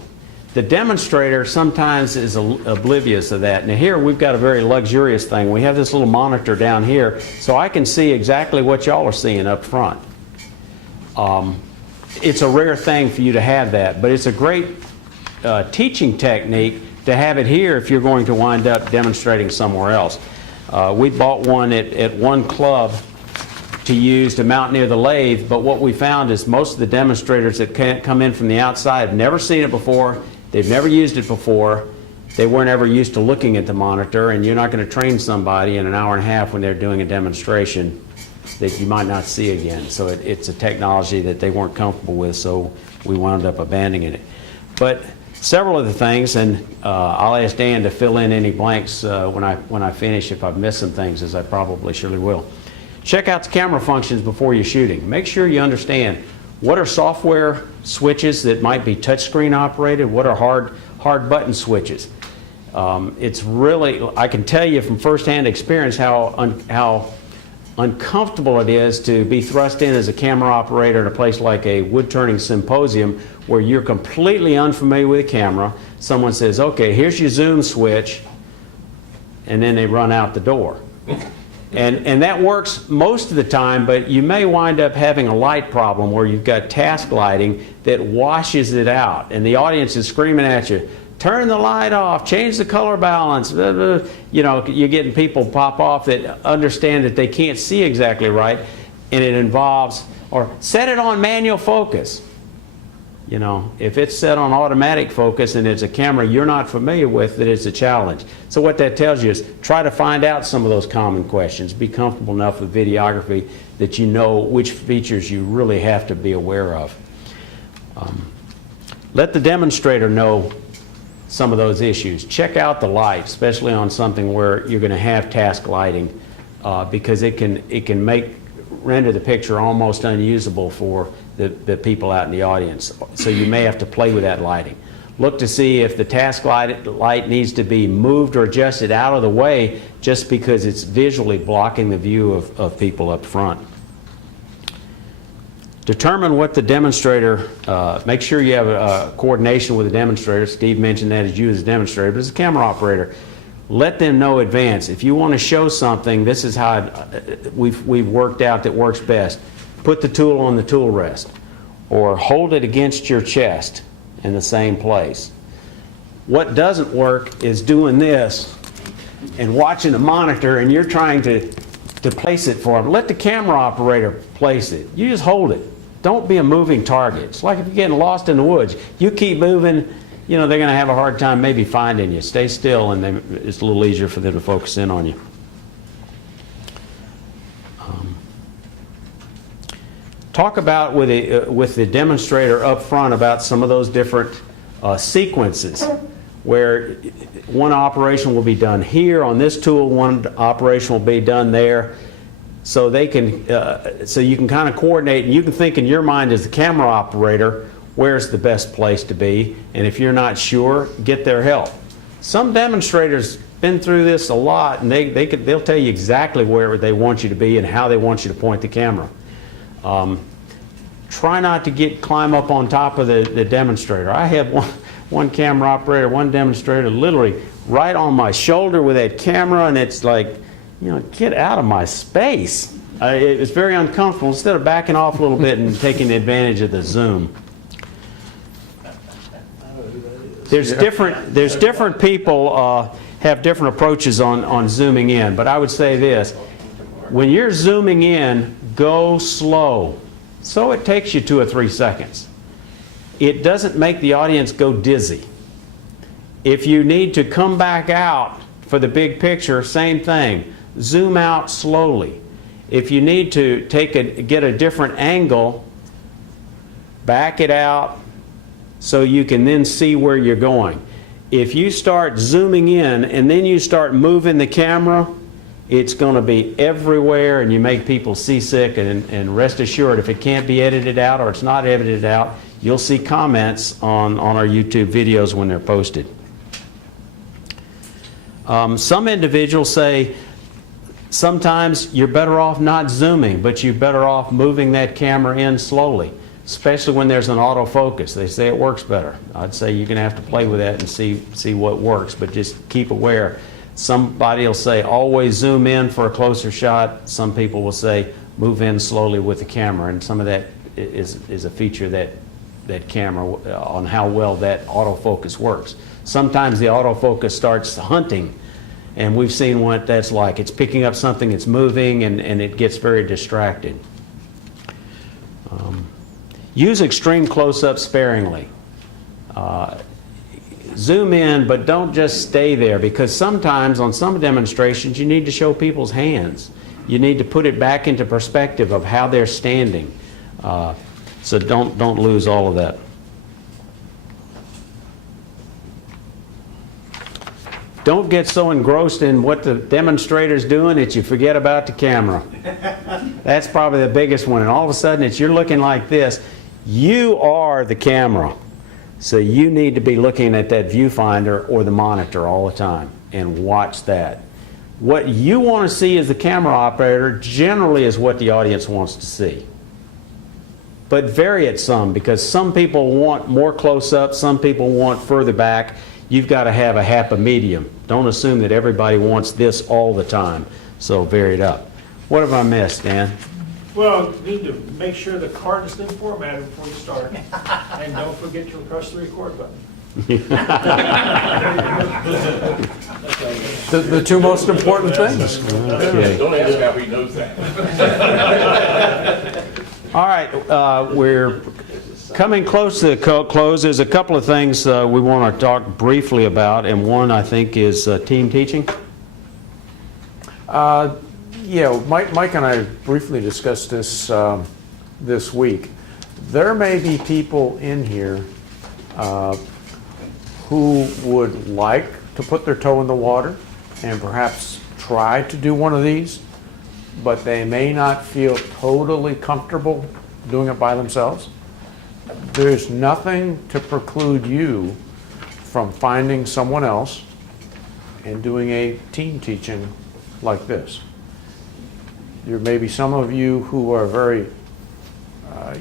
The demonstrator sometimes is oblivious of that. Now here we've got a very luxurious thing. We have this little monitor down here, so I can see exactly what y'all are seeing up front. It's a rare thing for you to have that, but it's a great teaching technique to have it here if you're going to wind up demonstrating somewhere else. We bought one at one club to use to mount near the lathe, but what we found is most of the demonstrators that come in from the outside have never seen it before, they've never used it before, they weren't ever used to looking at the monitor, and you're not going to train somebody in an hour and a half when they're doing a demonstration that you might not see again. So it's a technology that they weren't comfortable with, so we wound up abandoning it. But several of the things, and I'll ask Dan to fill in any blanks when I finish if I've missed some things, as I probably surely will. Check out the camera functions before you're shooting. Make sure you understand what are software switches that might be touchscreen operated, what are hard button switches. It's really, I can tell you from firsthand experience how uncomfortable it is to be thrust in as a camera operator in a place like a wood turning symposium where you're completely unfamiliar with the camera. Someone says, okay, here's your zoom switch, and then they run out the door. And that works most of the time, but you may wind up having a light problem where you've got task lighting that washes it out, and the audience is screaming at you, turn the light off, change the color balance, blah, blah. You know, you're getting people pop off that understand that they can't see exactly right, and it involves, or set it on manual focus. You know, if it's set on automatic focus and it's a camera you're not familiar with, that it's a challenge. So what that tells you is try to find out some of those common questions. Be comfortable enough with videography that you know which features you really have to be aware of. Let the demonstrator know some of those issues. Check out the light, especially on something where you're going to have task lighting, because it can render the picture almost unusable for the people out in the audience. So you may have to play with that lighting. Look to see if the task light needs to be moved or adjusted out of the way just because it's visually blocking the view of people up front. Determine what the demonstrator, make sure you have a coordination with the demonstrator. Steve mentioned that as you as a demonstrator, but as a camera operator, let them know in advance. If you want to show something, this is how we've worked out that works best. Put the tool on the tool rest, or hold it against your chest in the same place. What doesn't work is doing this and watching the monitor and you're trying to place it for them. Let the camera operator place it. You just hold it. Don't be a moving target. It's like if you're getting lost in the woods. You keep moving, you know, they're going to have a hard time maybe finding you. Stay still and it's a little easier for them to focus in on you. Talk about with the demonstrator up front about some of those different sequences where one operation will be done here on this tool, one operation will be done there, so they can so you can kind of coordinate and you can think in your mind as the camera operator where's the best place to be, and if you're not sure, get their help. Some demonstrators been through this a lot, and they'll tell you exactly where they want you to be and how they want you to point the camera. Try not to climb up on top of the demonstrator. I have one camera operator, one demonstrator literally right on my shoulder with that camera, and it's like, you know, get out of my space. It's very uncomfortable instead of backing off a little bit and taking advantage of the zoom. There's different people have different approaches on zooming in, but I would say this: when you're zooming in, go slow. So it takes you 2 or 3 seconds. It doesn't make the audience go dizzy. If you need to come back out for the big picture, same thing. Zoom out slowly. If you need to get a different angle, back it out so you can then see where you're going. If you start zooming in and then you start moving the camera, it's going to be everywhere and you make people seasick, and rest assured if it can't be edited out or it's not edited out, you'll see comments on our YouTube videos when they're posted. Some individuals say sometimes you're better off not zooming, but you're better off moving that camera in slowly, especially when there's an autofocus. They say it works better. I'd say you're going to have to play with that and see what works, but just keep aware. Somebody will say always zoom in for a closer shot. Some people will say move in slowly with the camera, and some of that is a feature that that camera, on how well that autofocus works. Sometimes the autofocus starts hunting, and we've seen what that's like. It's picking up something, it's moving, and it gets very distracted. Use extreme close-up sparingly. Zoom in, but don't just stay there, because sometimes on some demonstrations you need to show people's hands. You need to put it back into perspective of how they're standing. So don't lose all of that. Don't get so engrossed in what the demonstrator's doing that you forget about the camera. That's probably the biggest one. And all of a sudden, you're looking like this. You are the camera. So you need to be looking at that viewfinder or the monitor all the time and watch that. What you want to see as the camera operator generally is what the audience wants to see. But vary it some, because some people want more close-up, some people want further back. You've got to have a happy medium. Don't assume that everybody wants this all the time. So vary it up. What have I missed, Dan? Well, you need to make sure the card is then formatted before you start. And don't forget to press the record button. The two most important things. Okay. Don't ask how he knows that. All right, we're coming close to the close. There's a couple of things we want to talk briefly about, and one I think is team teaching. Yeah, Mike and I briefly discussed this this week. There may be people in here who would like to put their toe in the water and perhaps try to do one of these, but they may not feel totally comfortable doing it by themselves. There's nothing to preclude you from finding someone else and doing a team teaching like this. There may be some of you who are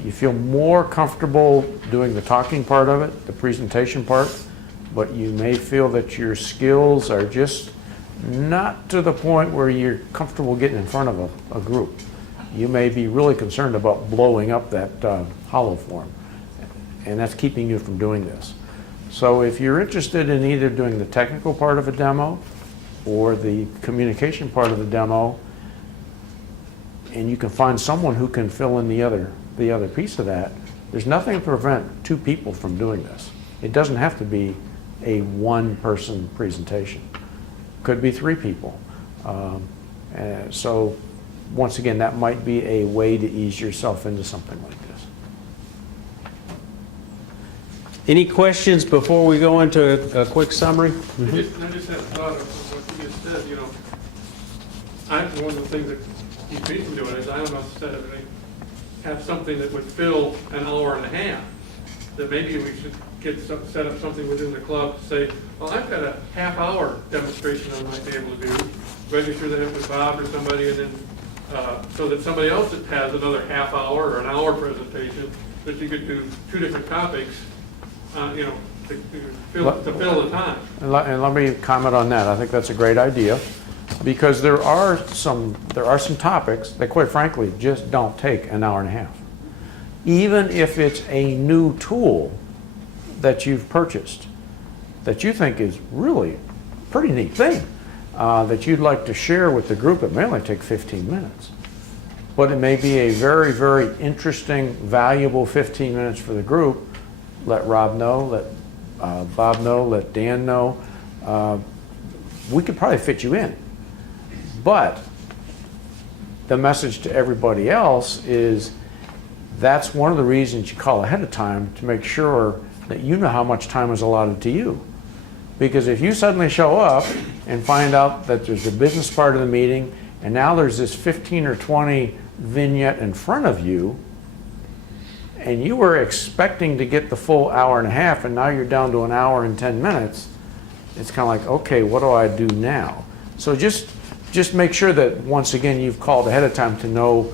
you feel more comfortable doing the talking part of it, the presentation part, but you may feel that your skills are just not to the point where you're comfortable getting in front of a group. You may be really concerned about blowing up that hollow form, and that's keeping you from doing this. So if you're interested in either doing the technical part of a demo or the communication part of the demo, and you can find someone who can fill in the other piece of that, there's nothing to prevent two people from doing this. It doesn't have to be a one-person presentation. Could be three people. So once again, that might be a way to ease yourself into something like this. Any questions before we go into a quick summary? I just had a thought of what you just said, you know. One of the things that keeps me from doing is, I don't know, instead of have something that would fill an hour and a half, that maybe we should set up something within the club to say, well, I've got a half-hour demonstration I might be able to do, register that with Bob or somebody, and then so that somebody else that has another half hour or an hour presentation, that you could do two different topics, you know, to fill the time. And let me comment on that. I think that's a great idea, because there are some topics that, quite frankly, just don't take an hour and a half. Even if it's a new tool that you've purchased that you think is really a pretty neat thing that you'd like to share with the group, it may only take 15 minutes. But it may be a very, very interesting, valuable 15 minutes for the group. Let Rob know, let Bob know, let Dan know. We could probably fit you in. But the message to everybody else is that's one of the reasons you call ahead of time, to make sure that you know how much time is allotted to you. Because if you suddenly show up and find out that there's the business part of the meeting, and now there's this 15 or 20 vignette in front of you, and you were expecting to get the full hour and a half, and now you're down to an hour and 10 minutes, it's kind of like, okay, what do I do now? So just make sure that, once again, you've called ahead of time to know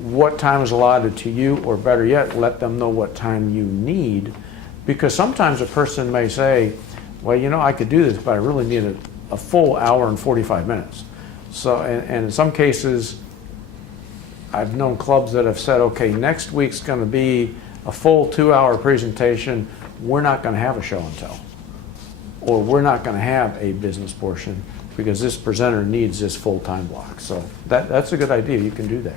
what time is allotted to you, or better yet, let them know what time you need. Because sometimes a person may say, well, you know, I could do this, but I really need a full hour and 45 minutes. So, and in some cases, I've known clubs that have said, okay, next week's going to be a full 2-hour presentation, we're not going to have a show and tell. Or we're not going to have a business portion because this presenter needs this full time block. So that's a good idea. You can do that.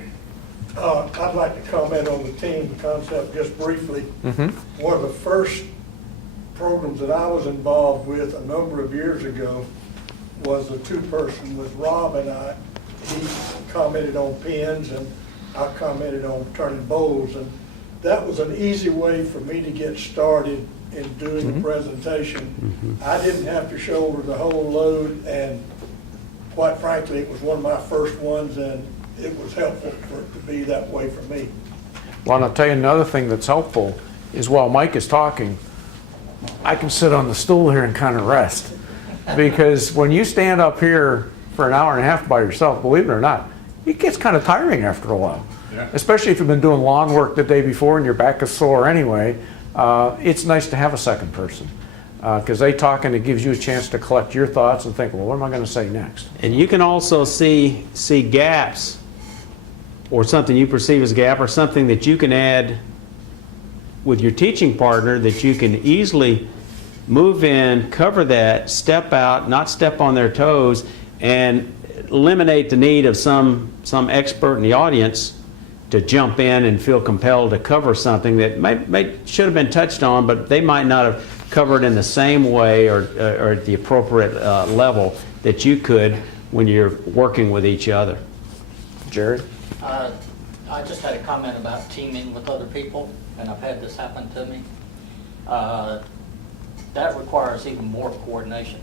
I'd like to comment on the team concept just briefly. One of the first programs that I was involved with a number of years ago was a two-person with Rob and I. He commented on pins and I commented on turning bowls, and that was an easy way for me to get started in doing the presentation. I didn't have to shoulder the whole load, and quite frankly, it was one of my first ones, and it was helpful for it to be that way for me. Well, and I'll tell you another thing that's helpful is while Mike is talking, I can sit on the stool here and kind of rest. Because when you stand up here for an hour and a half by yourself, believe it or not, it gets kind of tiring after a while. Yeah. Especially if you've been doing lawn work the day before and your back is sore anyway. It's nice to have a second person. Because they talk and it gives you a chance to collect your thoughts and think, well, what am I going to say next? And you can also see gaps or something you perceive as a gap or something that you can add with your teaching partner that you can easily move in, cover that, step out, not step on their toes, and eliminate the need of some expert in the audience to jump in and feel compelled to cover something that should have been touched on, but they might not have covered in the same way or at the appropriate level that you could when you're working with each other. Jared? I just had a comment about teaming with other people, and I've had this happen to me. That requires even more coordination.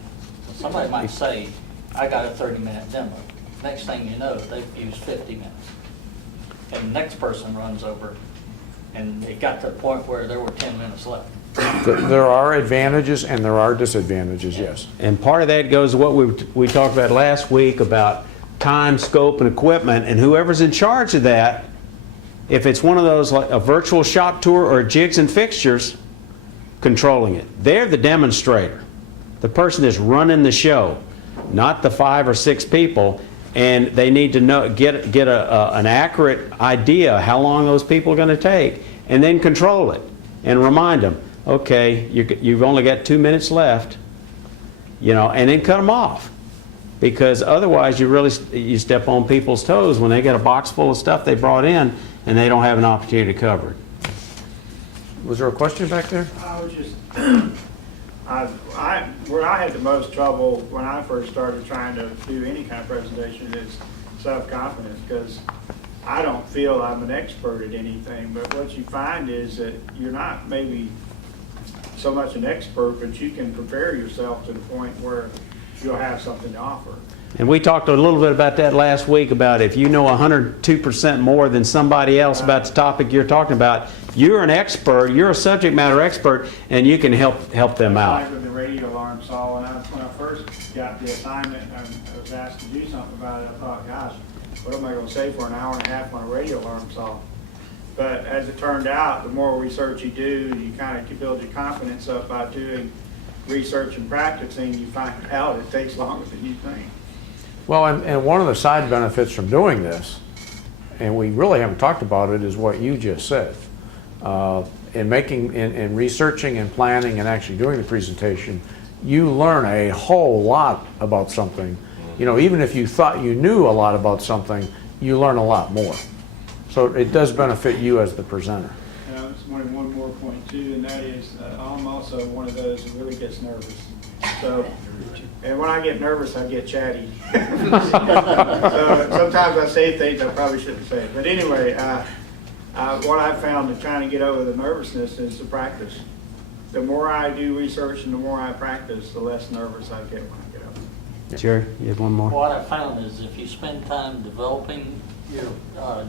Somebody might say, I got a 30-minute demo. Next thing you know, they've used 50 minutes. And the next person runs over, and it got to the point where there were 10 minutes left. There are advantages and there are disadvantages, yes. And part of that goes to what we talked about last week about time, scope, and equipment, and whoever's in charge of that, if it's one of those like a virtual shop tour or jigs and fixtures, controlling it. They're the demonstrator, the person that's running the show, not the 5 or 6 people, and they need to know, get an accurate idea how long those people are going to take, and then control it and remind them, okay, you've only got 2 minutes left, and then cut them off. Because otherwise you step on people's toes when they get a box full of stuff they brought in and they don't have an opportunity to cover it. Was there a question back there? I was just, where I had the most trouble when I first started trying to do any kind of presentation is self-confidence, because I don't feel I'm an expert at anything, but what you find is that you're not maybe so much an expert, but you can prepare yourself to the point where you'll have something to offer. And we talked a little bit about that last week, about if you know 102% more than somebody else about the topic you're talking about, you're an expert, you're a subject matter expert, and you can help them out. Like with the radio alarm saw, when I first got the assignment and I was asked to do something about it, I thought, gosh, what am I going to say for an hour and a half on a radio alarm saw? But as it turned out, the more research you do, you kind of build your confidence up by doing research and practicing. You find out it takes longer than you think. Well, and one of the side benefits from doing this, and we really haven't talked about it, is what you just said. In researching and planning and actually doing the presentation, you learn a whole lot about something. Even if you thought you knew a lot about something, you learn a lot more. So it does benefit you as the presenter. I just wanted one more point too, and that is I'm also one of those who really gets nervous. So, and when I get nervous, I get chatty. So sometimes I say things I probably shouldn't say. But anyway, what I've found in trying to get over the nervousness is to practice. The more I do research and the more I practice, the less nervous I get when I get up. Jerry, you have one more? What I found is if you spend time developing your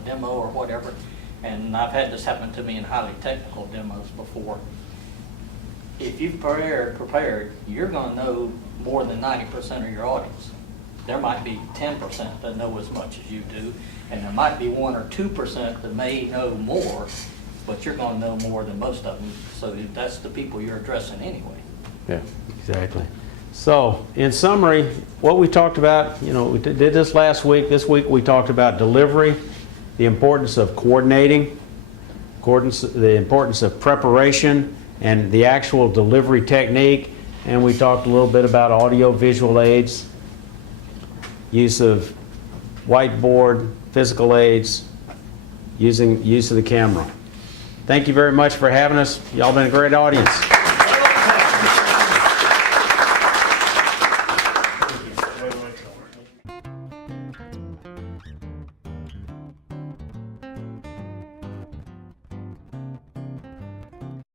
demo or whatever, and I've had this happen to me in highly technical demos before, if you've prepared, you're going to know more than 90% of your audience. There might be 10% that know as much as you do, and there might be 1 or 2% that may know more, but you're going to know more than most of them. So that's the people you're addressing anyway. Yeah, exactly. So, in summary, what we talked about, we did this last week. This week we talked about delivery, the importance of coordinating the importance of preparation and the actual delivery technique, and we talked a little bit about audio-visual aids, use of whiteboard, physical aids, use of the camera. Thank you very much for having us. Y'all been a great audience.